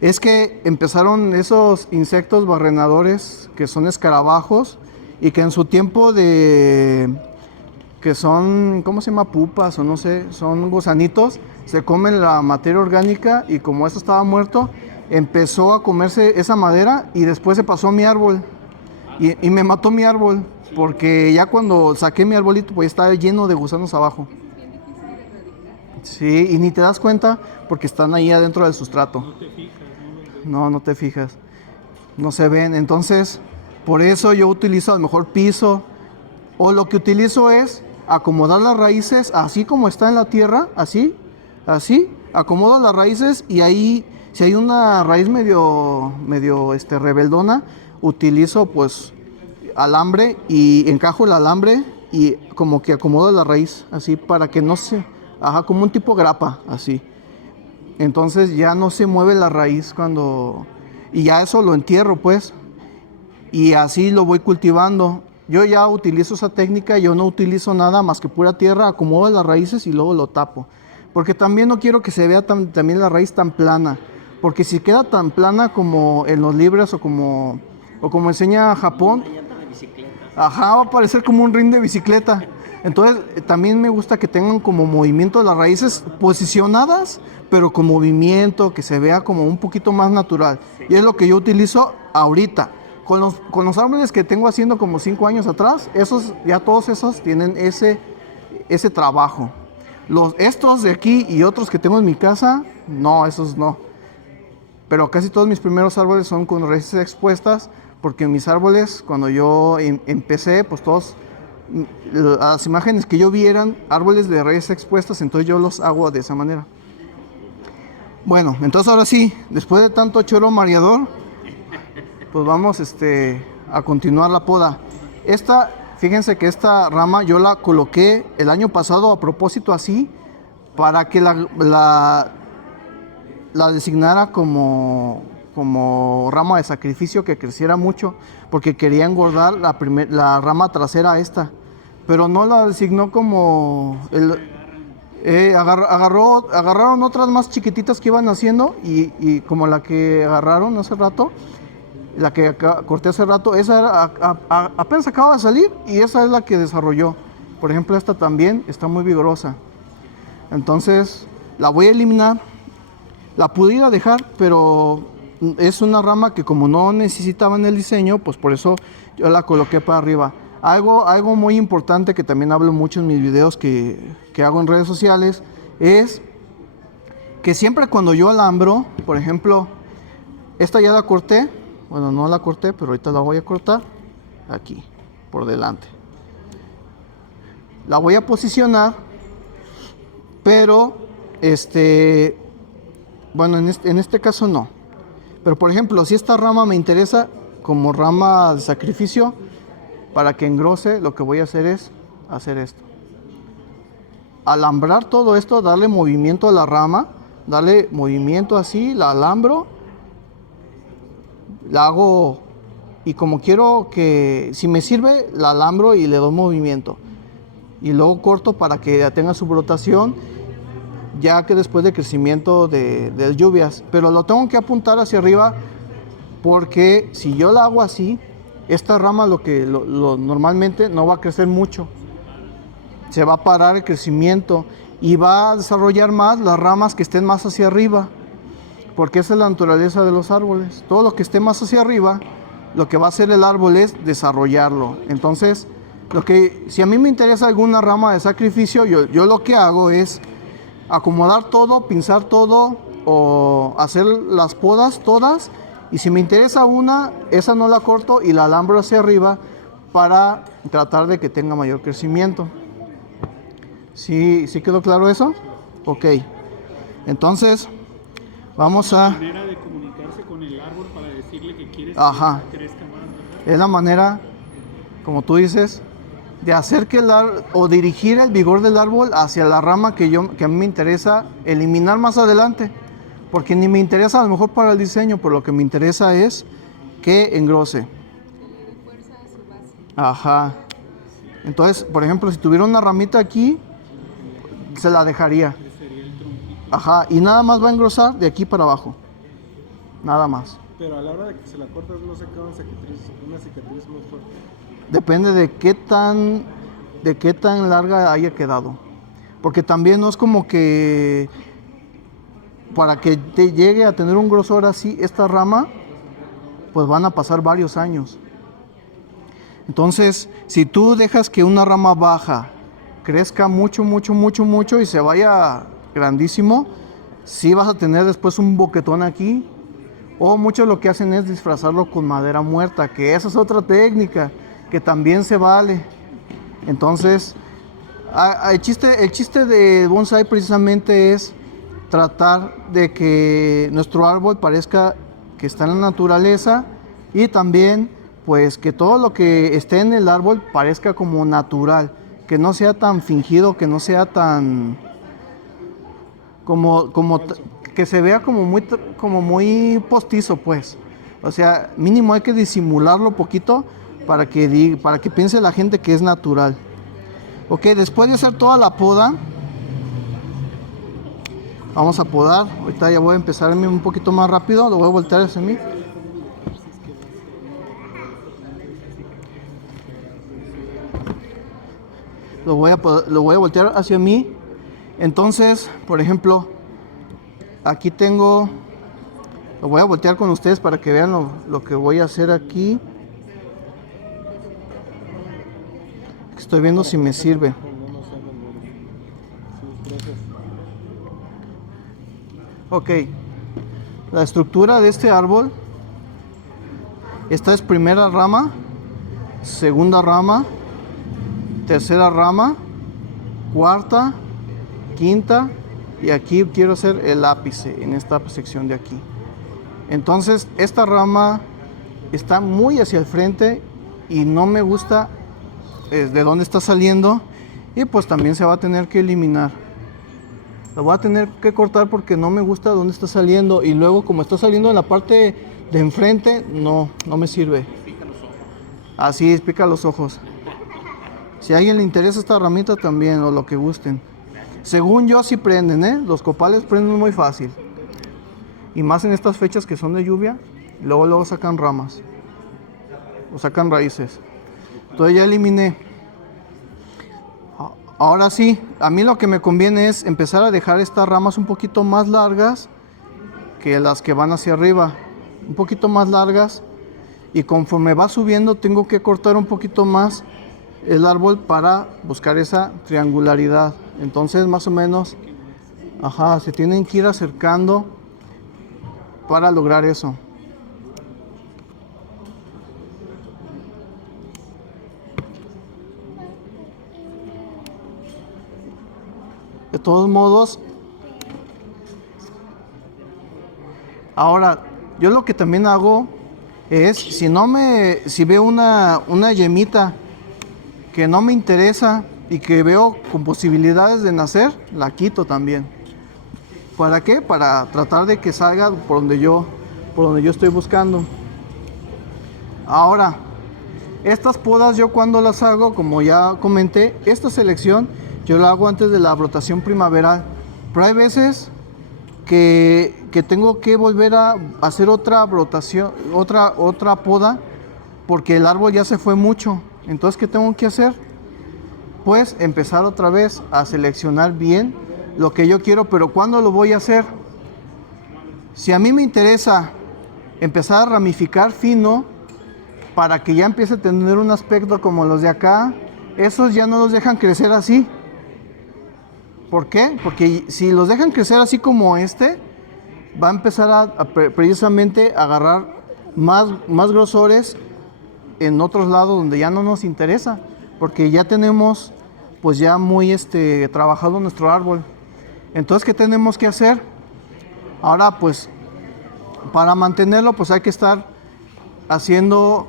es que empezaron esos insectos barrenadores que son escarabajos y que en su tiempo que son, ¿cómo se llama? Pupas o no sé, son gusanitos, se comen la materia orgánica y como eso estaba muerto, empezó a comerse esa madera y después se pasó a mi árbol y me mató mi árbol porque ya cuando saqué mi arbolito pues estaba lleno de gusanos abajo. Sí, y ni te das cuenta porque están ahí adentro del sustrato. No te fijas, No te fijas. No se ven. Entonces, por eso yo utilizo a lo mejor piso. O lo que utilizo es acomodar las raíces así como está en la tierra. Así. Acomodo las raíces y ahí, si hay una raíz medio rebeldona, utilizo pues alambre y encajo el alambre y como que acomodo la raíz así para que no se... Ajá, como un tipo grapa, así. Entonces ya no se mueve la raíz cuando... Y ya eso lo entierro, pues. Y así lo voy cultivando. Yo ya utilizo esa técnica, yo no utilizo nada más que pura tierra, acomodo las raíces y luego lo tapo. Porque también no quiero que se vea también la raíz tan plana. Porque si queda tan plana como en los libros o como enseña Japón, ajá, va a parecer como un ring de bicicleta. Entonces también me gusta que tengan como movimiento las raíces posicionadas, pero con movimiento, que se vea como un poquito más natural. Y es lo que yo utilizo ahorita. Con los árboles que tengo haciendo como 5 años atrás, todos esos tienen ese trabajo. Estos de aquí y otros que tengo en mi casa, no, esos no. Pero casi todos mis primeros árboles son con raíces expuestas, porque mis árboles, cuando yo empecé, pues todos... Las imágenes que yo vi eran árboles de raíces expuestas, entonces yo los hago de esa manera. Bueno, entonces ahora sí, después de tanto choro mareador, pues vamos a continuar la poda. Fíjense que esta rama yo la coloqué el año pasado a propósito así, para que la designara como rama de sacrificio, que creciera mucho, porque quería engordar la rama trasera esta. Pero no la designó como... agarraron otras más chiquititas que iban haciendo y como la que agarraron hace rato, la que corté hace rato, esa apenas acaba de salir y esa es la que desarrolló. Por ejemplo, esta también está muy vigorosa. Entonces, la voy a eliminar. La pudiera dejar, pero es una rama que como no necesitaba en el diseño, pues por eso yo la coloqué para arriba. Algo muy importante que también hablo mucho en mis videos que hago en redes sociales es que siempre cuando yo alambro, por ejemplo, esta ya la corté, bueno, no la corté, pero ahorita la voy a cortar aquí, por delante. La voy a posicionar, pero bueno, en este caso no. Pero por ejemplo, si esta rama me interesa como rama de sacrificio, para que engrose, lo que voy a hacer es hacer esto. Alambrar todo esto, darle movimiento a la rama, darle movimiento así, la alambro, la hago, y como quiero que, si me sirve, la alambro y le doy movimiento. Y luego corto para que ya tenga su brotación, ya que después del crecimiento de lluvias. Pero lo tengo que apuntar hacia arriba, porque si yo la hago así, esta rama normalmente no va a crecer mucho. Se va a parar el crecimiento y va a desarrollar más las ramas que estén más hacia arriba, porque esa es la naturaleza de los árboles. Todo lo que esté más hacia arriba, lo que va a hacer el árbol es desarrollarlo. Entonces, si a mí me interesa alguna rama de sacrificio, yo lo que hago es acomodar todo, pinzar todo o hacer las podas todas. Y si me interesa una, esa no la corto y la alambro hacia arriba para tratar de que tenga mayor crecimiento. ¿Sí quedó claro eso? Ok. Entonces, vamos a... manera de comunicarse con el árbol para decirle que quieres Ajá. que crezca más, ¿verdad? Es la manera, como tú dices, de hacer que o dirigir el vigor del árbol hacia la rama que a mí me interesa eliminar más adelante. Porque ni me interesa a lo mejor para el diseño, pero lo que me interesa es que engrose. Ajá. Entonces, por ejemplo, si tuviera una ramita aquí, se la dejaría. Ajá. Y nada más va a engrosar de aquí para abajo. Nada más. Pero a la hora de que se la cortas no se acaba una cicatriz muy fuerte. Depende de qué tan larga haya quedado. Porque también no es como que para que te llegue a tener un grosor así, esta rama, pues van a pasar varios años. Entonces, si tú dejas que una rama baja crezca mucho y se vaya grandísimo, sí vas a tener después un boquetón aquí. O muchos lo que hacen es disfrazarlo con madera muerta, que esa es otra técnica que también se vale. Entonces, el chiste de bonsai precisamente es tratar de que nuestro árbol parezca que está en la naturaleza y también pues que todo lo que esté en el árbol parezca como natural, que no sea tan fingido, que no sea tan que se vea como muy postizo, pues. O sea, mínimo hay que disimularlo poquito para que piense la gente que es natural. Ok, después de hacer toda la poda, vamos a podar. Ahorita ya voy a empezar un poquito más rápido, lo voy a voltear hacia mí. Lo voy a voltear hacia mí. Entonces, por ejemplo, aquí tengo, lo voy a voltear con ustedes para que vean lo que voy a hacer aquí. Estoy viendo si me sirve. Ok, la estructura de este árbol, esta es primera rama, segunda rama, tercera rama, cuarta, quinta, y aquí quiero hacer el ápice en esta sección de aquí. Entonces esta rama está muy hacia el frente y no me gusta de dónde está saliendo, y pues también se va a tener que eliminar. Lo voy a tener que cortar porque no me gusta dónde está saliendo, y luego como está saliendo en la parte de enfrente, no me sirve. Así es, pica los ojos. Si a alguien le interesa esta ramita también, o lo que gusten. Según yo sí prenden, los copales prenden muy fácil. Y más en estas fechas que son de lluvia, luego sacan ramas. O sacan raíces. Entonces ya eliminé. Ahora sí, a mí lo que me conviene es empezar a dejar estas ramas un poquito más largas que las que van hacia arriba. Un poquito más largas. Y conforme va subiendo tengo que cortar un poquito más el árbol para buscar esa triangularidad. Entonces más o menos, se tienen que ir acercando para lograr eso. De todos modos, ahora yo lo que también hago es, si veo una yemita que no me interesa y que veo con posibilidades de nacer, la quito también. ¿Para qué? Para tratar de que salga por donde yo estoy buscando. Ahora, estas podas yo cuando las hago, como ya comenté, esta selección yo la hago antes de la brotación primaveral. Pero hay veces que tengo que volver a hacer otra brotación, otra poda, porque el árbol ya se fue mucho. Entonces, ¿qué tengo que hacer? Pues empezar otra vez a seleccionar bien lo que yo quiero, pero ¿cuándo lo voy a hacer? Si a mí me interesa empezar a ramificar fino para que ya empiece a tener un aspecto como los de acá, esos ya no los dejan crecer así. ¿Por qué? Porque si los dejan crecer así como va a empezar precisamente a agarrar más grosores en otros lados donde ya no nos interesa, porque ya tenemos pues ya muy trabajado nuestro árbol. Entonces, ¿qué tenemos que hacer? Ahora pues para mantenerlo pues hay que estar haciendo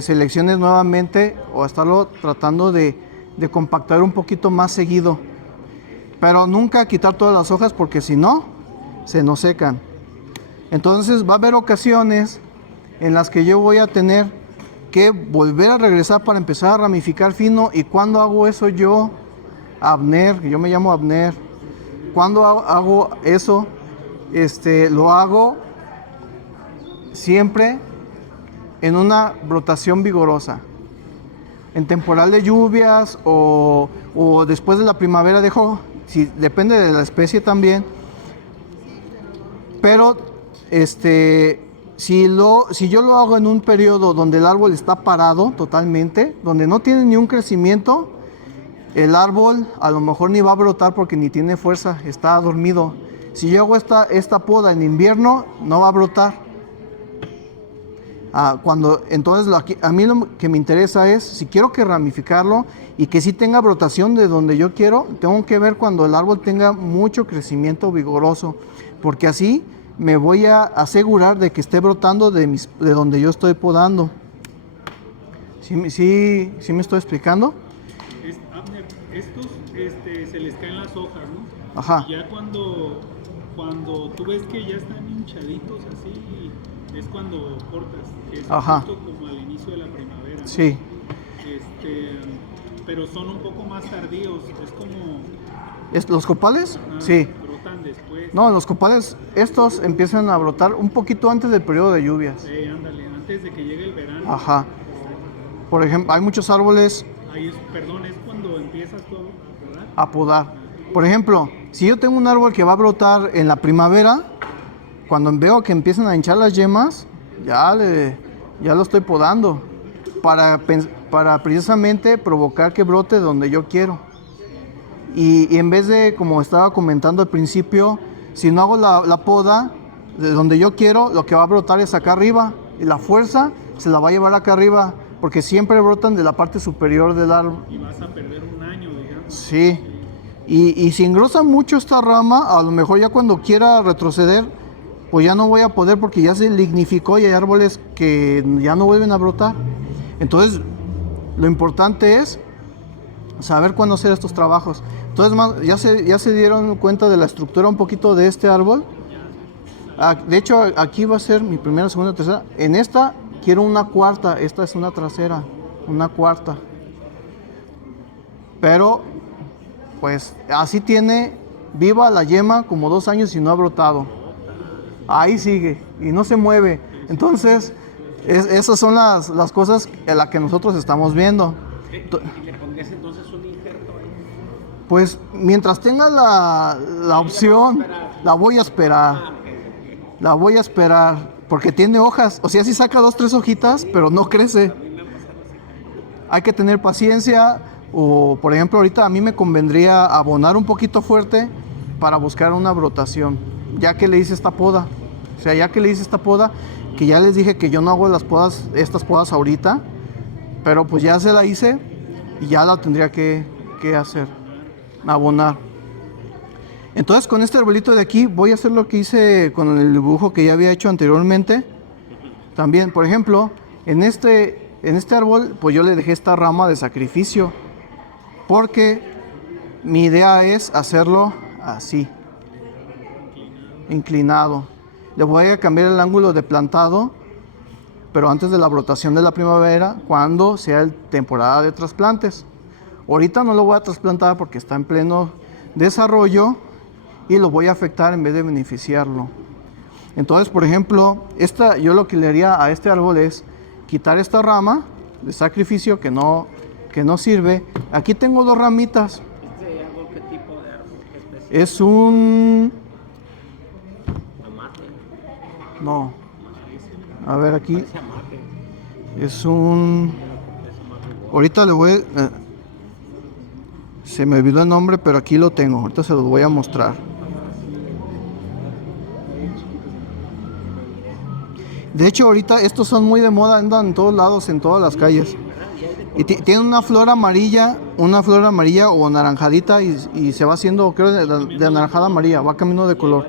selecciones nuevamente o estarlo tratando de compactar un poquito más seguido, pero nunca quitar todas las hojas porque si no se nos secan. Entonces va a haber ocasiones en las que yo voy a tener que volver a regresar para empezar a ramificar fino. Y cuando hago eso yo, Abner, yo me llamo Abner, cuando hago eso, lo hago siempre en una brotación vigorosa. En temporal de lluvias o después de la primavera depende de la especie también. Pero si yo lo hago en un periodo donde el árbol está parado totalmente, donde no tiene ni un crecimiento, el árbol a lo mejor ni va a brotar porque ni tiene fuerza, está dormido. Si yo hago esta poda en invierno, no va a brotar. Entonces a mí lo que me interesa es, si quiero que ramificarlo y que sí tenga brotación de donde yo quiero, tengo que ver cuando el árbol tenga mucho crecimiento vigoroso, porque así me voy a asegurar de que esté brotando de donde yo estoy podando. ¿Sí me estoy explicando? Abner, estos se les caen las hojas, ¿no? Ajá. Y ya cuando tú ves que ya están hinchaditos así, es cuando cortas, que es Ajá. justo como al inicio de la primavera, ¿no? Sí. Pero son un poco más tardíos, es como... ¿Los copales? Sí. Brotan después. No, los copales, estos empiezan a brotar un poquito antes del periodo de lluvias. Ándale, antes de que llegue el verano. Ajá. Por ejemplo, hay muchos árboles Ahí es cuando empiezas tú a podar. a podar. Por ejemplo, si yo tengo un árbol que va a brotar en la primavera, cuando veo que empiezan a hinchar las yemas, ya lo estoy podando para precisamente provocar que brote donde yo quiero. Y en vez de, como estaba comentando al principio, si no hago la poda de donde yo quiero, lo que va a brotar es acá arriba. Y la fuerza se la va a llevar acá arriba, porque siempre brotan de la parte superior del árbol. Y vas a perder un año, digamos. Sí. Y si engrosa mucho esta rama, a lo mejor ya cuando quiera retroceder, pues ya no voy a poder porque ya se lignificó y hay árboles que ya no vuelven a brotar. Entonces, lo importante es saber cuándo hacer estos trabajos. Entonces, ya se dieron cuenta de la estructura un poquito de este árbol. De hecho, aquí va a ser mi primera, segunda, tercera. En esta quiero una cuarta. Esta es una trasera, una cuarta. Pero, pues, así tiene viva la yema como 2 años y no ha brotado. Ahí sigue y no se mueve. Entonces, esas son las cosas en las que nosotros estamos viendo. ¿Y le pondrías entonces un injerto ahí? Pues mientras tenga la opción, la voy a esperar. La voy a esperar porque tiene hojas. O sea, sí saca 2, 3 hojitas, pero no crece. Hay que tener paciencia. O, por ejemplo, ahorita a mí me convendría abonar un poquito fuerte para buscar una brotación, ya que le hice esta poda. O sea, ya que le hice esta poda, que ya les dije que yo no hago estas podas ahorita, pero pues ya se la hice y ya la tendría que hacer, abonar. Entonces, con este arbolito de aquí voy a hacer lo que hice con el dibujo que ya había hecho anteriormente. También, por ejemplo, en este árbol, pues yo le dejé esta rama de sacrificio, porque mi idea es hacerlo así, inclinado. Le voy a cambiar el ángulo de plantado, pero antes de la brotación de la primavera, cuando sea temporada de trasplantes. Ahorita no lo voy a trasplantar porque está en pleno desarrollo y lo voy a afectar en vez de beneficiarlo. Entonces, por ejemplo, yo lo que le haría a este árbol es quitar esta rama de sacrificio que no sirve. Aquí tengo 2 ramitas. ¿Este árbol qué tipo de árbol? ¿Qué especie? Es un... Amate. No. A ver, aquí Parece amate. es un... Ahorita le voy... Se me olvidó el nombre, pero aquí lo tengo. Ahorita se los voy a mostrar. De hecho, ahorita estos son muy de moda, andan en todos lados, en todas las calles. Y tiene una flor amarilla o anaranjadita y se va haciendo, creo, de anaranjada amarilla, va cambiando de color.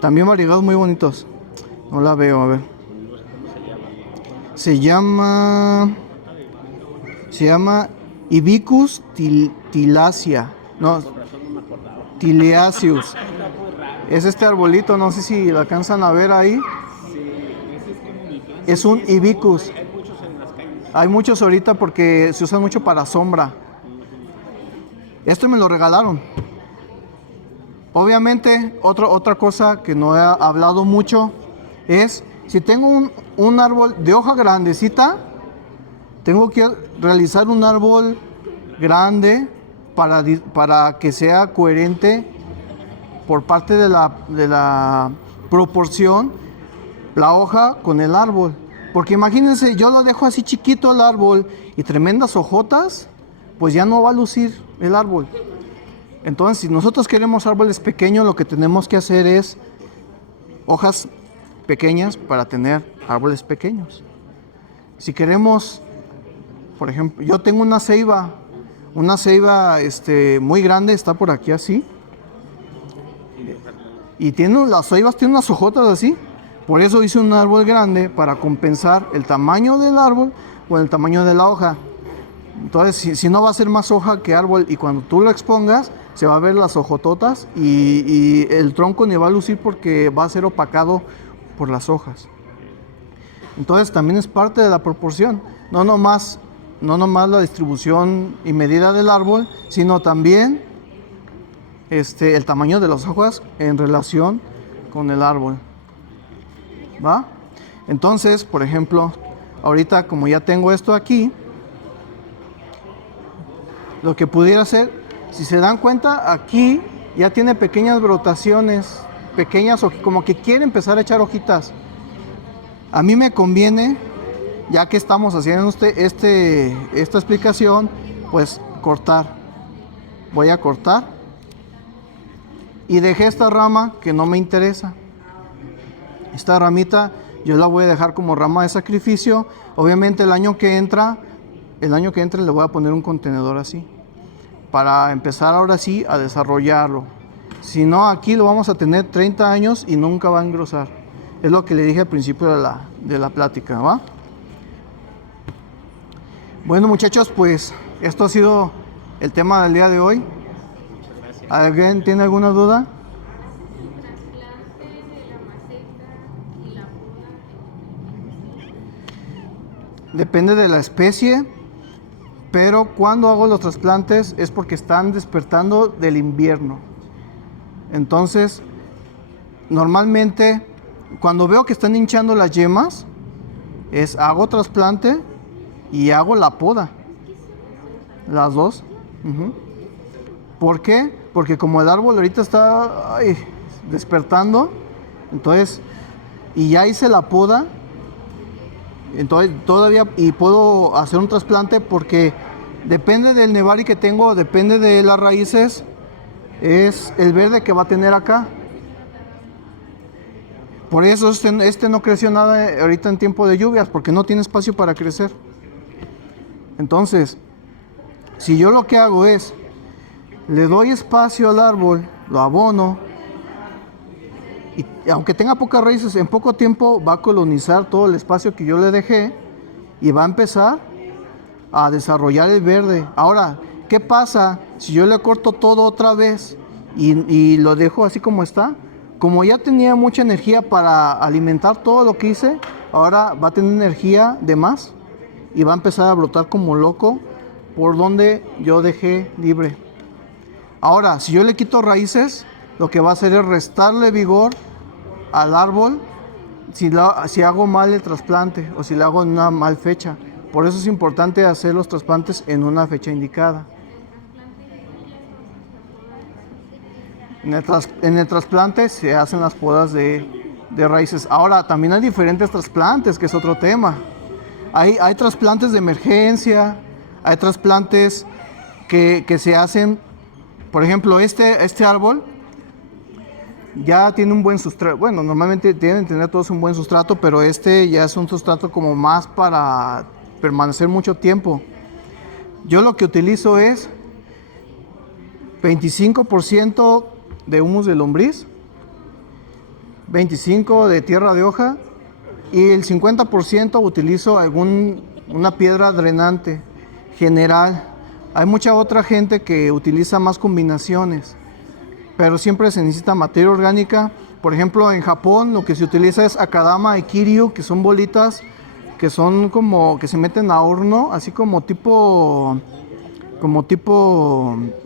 También variegados muy bonitos. No la veo, a ver. Se llama Ibicus tilacea. No, Tileaceus. Es este arbolito, no sé si lo alcanzan a ver ahí. Es un Ibicus. Hay muchos ahorita porque se usan mucho para sombra. Esto me lo regalaron. Obviamente, otra cosa que no he hablado mucho es, si tengo un árbol de hoja grandecita, tengo que realizar un árbol grande para que sea coherente por parte de la proporción, la hoja con el árbol. Porque imagínense, yo lo dejo así chiquito el árbol y tremendas hojotas, pues ya no va a lucir el árbol. Entonces, si nosotros queremos árboles pequeños, lo que tenemos que hacer es hojas pequeñas para tener árboles pequeños. Si queremos, por ejemplo, yo tengo una ceiba muy grande, está por aquí así. Y las ceibas tienen unas hojotas así. Por eso hice un árbol grande para compensar el tamaño del árbol con el tamaño de la hoja. Entonces, si no va a ser más hoja que árbol, y cuando tú lo expongas, se va a ver las hojototas y el tronco ni va a lucir porque va a ser opacado por las hojas. Entonces, también es parte de la proporción. No nomás la distribución y medida del árbol, sino también el tamaño de las hojas en relación con el árbol. ¿Va? Entonces, por ejemplo, ahorita como ya tengo esto aquí, lo que pudiera hacer, si se dan cuenta, aquí ya tiene pequeñas brotaciones, pequeñas, como que quiere empezar a echar hojitas. A mí me conviene, ya que estamos haciendo esta explicación, pues cortar. Voy a cortar y dejé esta rama que no me interesa. Esta ramita yo la voy a dejar como rama de sacrificio. Obviamente el año que entra le voy a poner un contenedor así, para empezar ahora sí a desarrollarlo. Si no, aquí lo vamos a tener 30 años y nunca va a engrosar. Es lo que le dije al principio de la plática, ¿va? Bueno, muchachos, pues esto ha sido el tema del día de hoy. ¿Alguien tiene alguna duda? Depende de la especie, pero cuando hago los trasplantes es porque están despertando del invierno. Entonces, normalmente, cuando veo que están hinchando las yemas, hago trasplante y hago la poda. Las dos. ¿Por qué? Porque como el árbol ahorita está despertando, entonces, y ya hice la poda, entonces todavía, y puedo hacer un trasplante porque depende del nevari que tengo, depende de las raíces, es el verde que va a tener acá. Por eso este no creció nada ahorita en tiempo de lluvias, porque no tiene espacio para crecer. Entonces, si yo lo que hago es, le doy espacio al árbol, lo abono, y aunque tenga pocas raíces, en poco tiempo va a colonizar todo el espacio que yo le dejé y va a empezar a desarrollar el verde. Ahora, ¿qué pasa si yo le corto todo otra vez y lo dejo así como está? Como ya tenía mucha energía para alimentar todo lo que hice, ahora va a tener energía de más y va a empezar a brotar como loco por donde yo dejé libre. Ahora, si yo le quito raíces, lo que va a hacer es restarle vigor al árbol si hago mal el trasplante o si le hago en una mal fecha. Por eso es importante hacer los trasplantes en una fecha indicada. En el trasplante se hacen las podas de raíces. Ahora, también hay diferentes trasplantes, que es otro tema. Hay trasplantes de emergencia, hay trasplantes que se hacen, por ejemplo, este árbol ya tiene un buen sustrato. Bueno, normalmente tienen que tener todos un buen sustrato, pero este ya es un sustrato como más para permanecer mucho tiempo. Yo lo que utilizo es 25% de humus de lombriz, 25% de tierra de hoja y el 50% utilizo una piedra drenante general. Hay mucha otra gente que utiliza más combinaciones, pero siempre se necesita materia orgánica. Por ejemplo, en Japón lo que se utiliza es akadama y kiryu, que son bolitas que son como que se meten a horno, así como tipo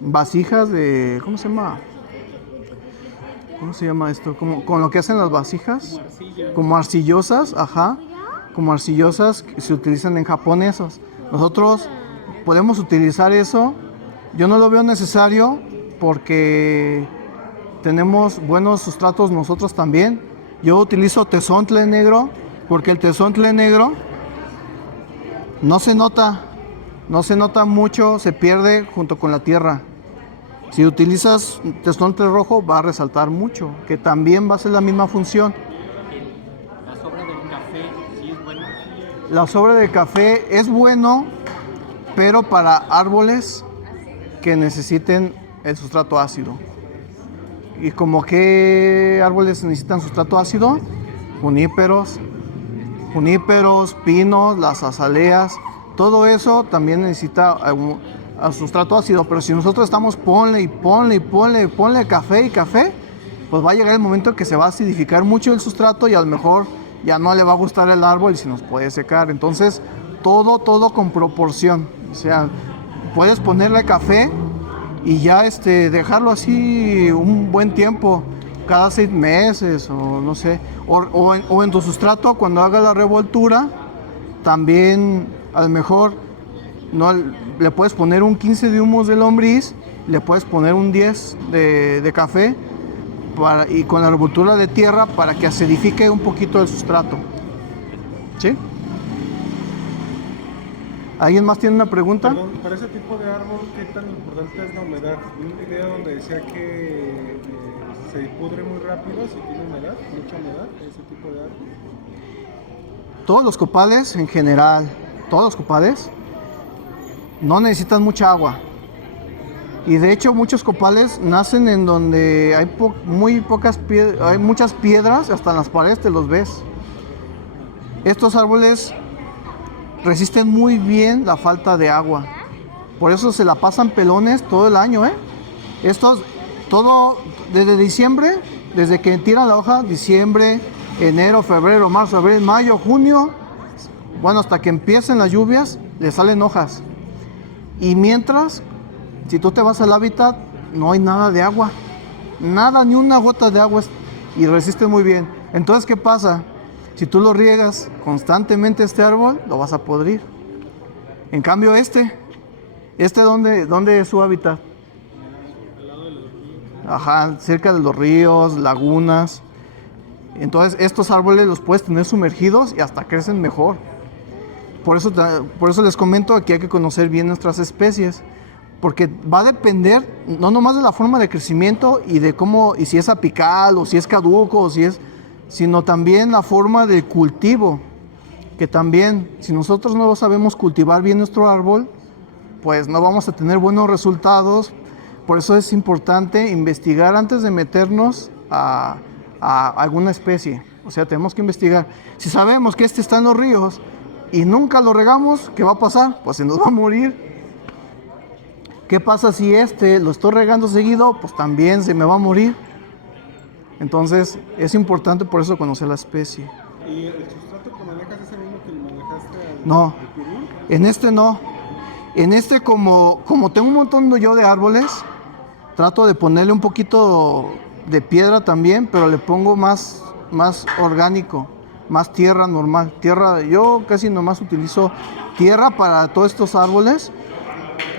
vasijas de, ¿cómo se llama? ¿Cómo se llama esto? Como con lo que hacen las vasijas, como arcillosas, ajá, como arcillosas que se utilizan en Japón esas. Nosotros podemos utilizar eso. Yo no lo veo necesario porque tenemos buenos sustratos nosotros también. Yo utilizo tezontle negro porque el tezontle negro no se nota mucho, se pierde junto con la tierra. Si utilizas tezontle rojo va a resaltar mucho, que también va a ser la misma función. La sobra del café, sí es buena. La sobra de café es bueno, pero para árboles que necesiten el sustrato ácido. ¿Y como qué árboles necesitan sustrato ácido? Juníperos, pinos, las azaleas, todo eso también necesita a sustrato ácido. Pero si nosotros estamos ponle café, pues va a llegar el momento que se va a acidificar mucho el sustrato y a lo mejor ya no le va a gustar el árbol y se nos puede secar. Entonces todo con proporción. O sea, puedes ponerle café y ya dejarlo así un buen tiempo, cada 6 meses o no sé, o en tu sustrato cuando haga la revoltura también a lo mejor no, le puedes poner un 15 de humus de lombriz, le puedes poner un 10 de café y con la revoltura de tierra para que acidifique un poquito el sustrato. ¿Sí? ¿Alguien más tiene una pregunta? Perdón, para ese tipo de árbol, ¿qué tan importante es la humedad? Vi un video donde decía que se pudre muy rápido si tiene humedad, mucha humedad, ese tipo de árbol. Todos los copales en general, todos los copales no necesitan mucha agua. Y de hecho muchos copales nacen en donde hay muy pocas piedras, hay muchas piedras, hasta en las paredes te los ves. Estos árboles resisten muy bien la falta de agua. Por eso se la pasan pelones todo el año, ¿eh? Estos, todo desde diciembre, desde que tiran la hoja, diciembre, enero, febrero, marzo, abril, mayo, junio, bueno, hasta que empiecen las lluvias, le salen hojas. Y mientras, si tú te vas al hábitat, no hay nada de agua. Nada, ni una gota de agua y resiste muy bien. Entonces, ¿qué pasa? Si tú lo riegas constantemente árbol, lo vas a podrir. En cambio ¿dónde es su hábitat? Al lado de los ríos. Ajá, cerca de los ríos, lagunas. Entonces estos árboles los puedes tener sumergidos y hasta crecen mejor. Por eso les comento que hay que conocer bien nuestras especies. Porque va a depender no nomás de la forma de crecimiento y de cómo, y si es apical o si es caduco o si es, sino también la forma de cultivo, que también si nosotros no sabemos cultivar bien nuestro árbol, pues no vamos a tener buenos resultados. Por eso es importante investigar antes de meternos a alguna especie. O sea, tenemos que investigar. Si sabemos que está en los ríos y nunca lo regamos, ¿qué va a pasar? Pues se nos va a morir. ¿Qué pasa si lo estoy regando seguido? Pues también se me va a morir. Entonces, es importante por eso conocer la especie. ¿Y el sustrato que manejas es el mismo que manejaste No, al pirul? en este no. En este, como tengo un montón de árboles, trato de ponerle un poquito de piedra también, pero le pongo más orgánico, más tierra normal. Yo casi nomás utilizo tierra para todos estos árboles.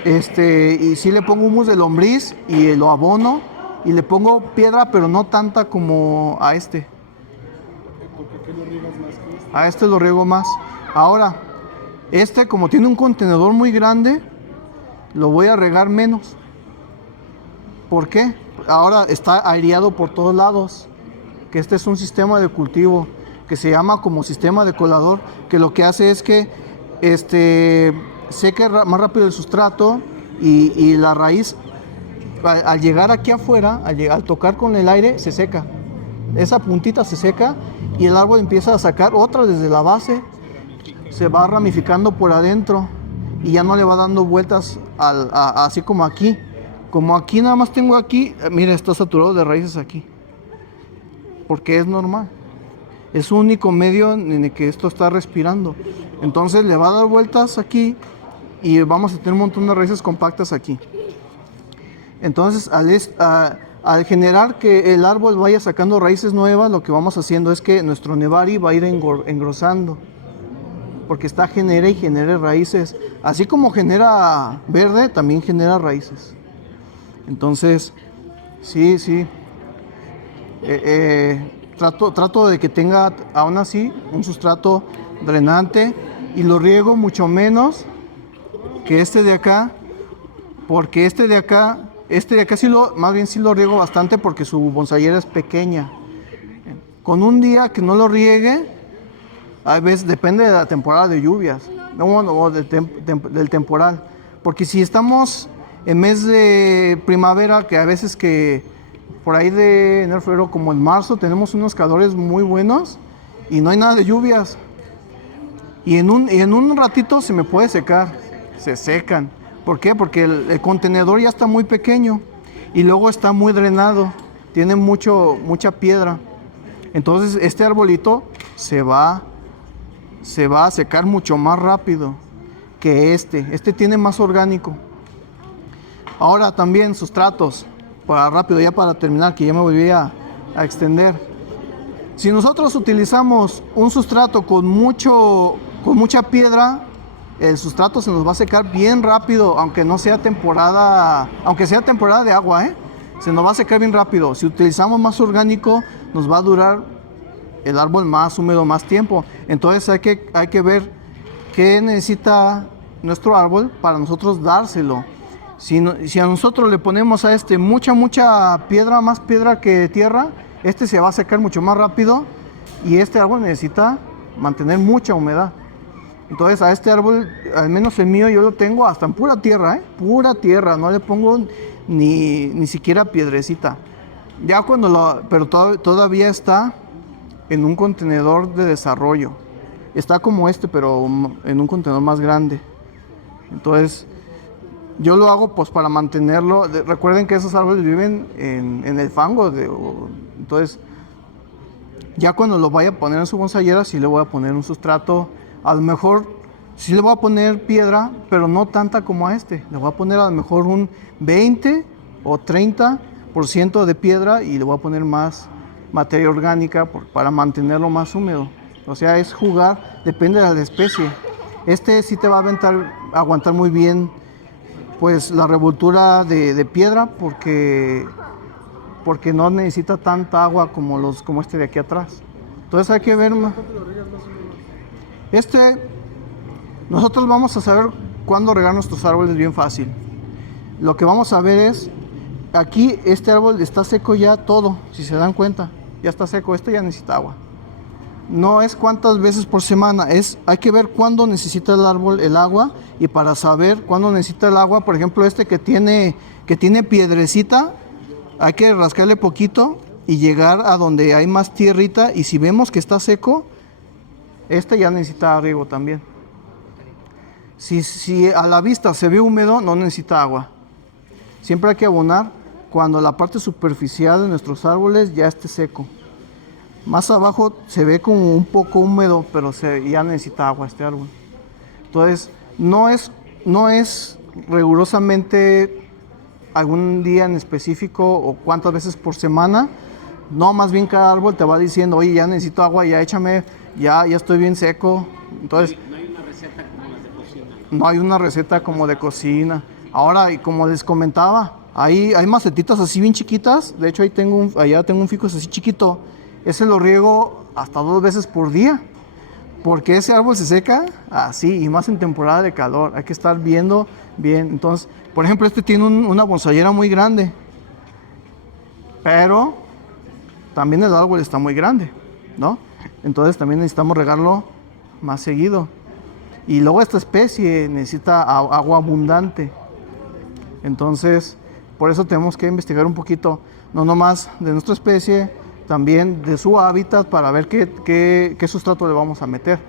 Y sí le pongo humus de lombriz y lo abono. Y le pongo piedra, pero no tanta como a ¿Por qué lo riegas más que este? A lo riego más. Ahora, como tiene un contenedor muy grande, lo voy a regar menos. ¿Por qué? Ahora está aireado por todos lados, que este es un sistema de cultivo que se llama como sistema de colador, que lo que hace es que seque más rápido el sustrato y la raíz al llegar aquí afuera, al tocar con el aire, se seca. Esa puntita se seca y el árbol empieza a sacar otra desde la base, se va ramificando por adentro y ya no le va dando vueltas así como aquí. Como aquí nada más tengo aquí, mira, está saturado de raíces aquí, porque es normal. Es un único medio en el que esto está respirando. Entonces le va a dar vueltas aquí y vamos a tener un montón de raíces compactas aquí. Entonces al generar que el árbol vaya sacando raíces nuevas, lo que vamos haciendo es que nuestro Nebari va a ir engrosando, porque está genera y genera raíces. Así como genera verde, también genera raíces. Entonces, sí. Trato de que tenga aún así un sustrato drenante y lo riego mucho menos que este de acá, porque este de acá más bien sí lo riego bastante porque su bonsaiera es pequeña. Con un día que no lo riegue, a veces depende de la temporada de lluvias, o del temporal, porque si estamos en mes de primavera, que a veces que por ahí de enero, febrero, como en marzo, tenemos unos calores muy buenos y no hay nada de lluvias. Y en un ratito se me puede secar, se secan. ¿Por qué? Porque el contenedor ya está muy pequeño y luego está muy drenado, tiene mucha piedra. Entonces este arbolito se va a secar mucho más rápido que este tiene más orgánico. Ahora también sustratos. Para terminar, que ya me volví a extender. Si nosotros utilizamos un sustrato con mucha piedra, el sustrato se nos va a secar bien rápido, aunque sea temporada de agua, se nos va a secar bien rápido. Si utilizamos más orgánico, nos va a durar el árbol más húmedo más tiempo. Entonces hay que ver qué necesita nuestro árbol para nosotros dárselo. Si a nosotros le ponemos a mucha piedra, más piedra que tierra, se va a secar mucho más rápido y este árbol necesita mantener mucha humedad. Entonces a este árbol, al menos el mío, yo lo tengo hasta en pura tierra, pura tierra, no le pongo ni siquiera piedrecita. Ya pero todavía está en un contenedor de desarrollo. Está como pero en un contenedor más grande. Entonces yo lo hago pues para mantenerlo. Recuerden que esos árboles viven en el fango. Entonces, ya cuando lo vaya a poner en su bonsaiera, sí le voy a poner un sustrato. A lo mejor sí le voy a poner piedra, pero no tanta como a Le voy a poner a lo mejor un 20 o 30% de piedra y le voy a poner más materia orgánica para mantenerlo más húmedo. O sea, es jugar, depende de la especie. Sí te va a aguantar muy bien pues la revoltura de piedra porque no necesita tanta agua como de aquí atrás. Entonces hay que ver más. Nosotros vamos a saber cuándo regar nuestros árboles bien fácil. Lo que vamos a ver es, aquí este árbol está seco ya todo, si se dan cuenta, ya está seco, ya necesita agua. No es cuántas veces por semana, hay que ver cuándo necesita el árbol el agua, y para saber cuándo necesita el agua, por ejemplo que tiene piedrecita, hay que rascarle poquito y llegar a donde hay más tierrita, y si vemos que está seco, ya necesita riego también. Si a la vista se ve húmedo, no necesita agua. Siempre hay que abonar cuando la parte superficial de nuestros árboles ya esté seco. Más abajo se ve como un poco húmedo, pero ya necesita agua este árbol. Entonces, no es rigurosamente algún día en específico o cuántas veces por semana. No, más bien cada árbol te va diciendo, oye, ya necesito agua, ya échame, ya estoy bien seco. Entonces, no hay una receta como las de cocina. No hay una receta como de cocina. Ahora, y como les comentaba, hay macetitas así bien chiquitas. De hecho, allá tengo un ficus así chiquito. Ese lo riego hasta 2 veces por día, porque ese árbol se seca así, y más en temporada de calor. Hay que estar viendo Bien, entonces, por ejemplo, este tiene una bonsallera muy grande, pero también el árbol está muy grande, ¿no? Entonces también necesitamos regarlo más seguido. Y luego esta especie necesita agua abundante. Entonces, por eso tenemos que investigar un poquito, no nomás de nuestra especie, también de su hábitat para ver qué sustrato le vamos a meter.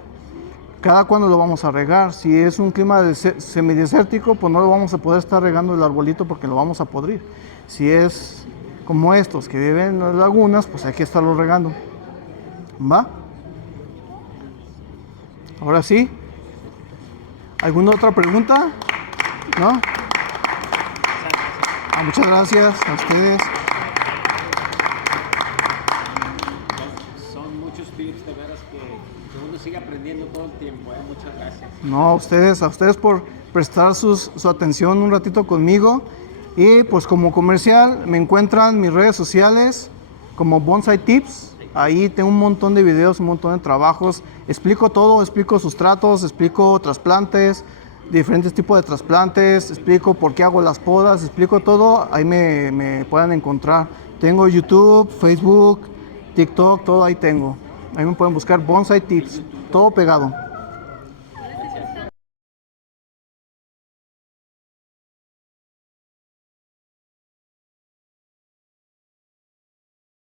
Cada cuándo lo vamos a regar. Si es un clima semidesértico, pues no lo vamos a poder estar regando el arbolito porque lo vamos a podrir. Si es como estos que viven en las lagunas, pues hay que estarlo regando. ¿Va? Ahora sí. ¿Alguna otra pregunta? ¿No? Muchas gracias a ustedes. Son muchos tips, de veras que uno sigue aprendiendo todo el tiempo. Muchas gracias. No, a ustedes por prestar su atención un ratito conmigo. Y pues como comercial me encuentran mis redes sociales como Bonsai Tips. Ahí tengo un montón de videos, un montón de trabajos. Explico todo, explico sustratos, explico trasplantes, diferentes tipos de trasplantes, explico por qué hago las podas, explico todo. Ahí me pueden encontrar. Tengo YouTube, Facebook, TikTok, todo ahí tengo. Ahí me pueden buscar Bonsai Tips, todo pegado.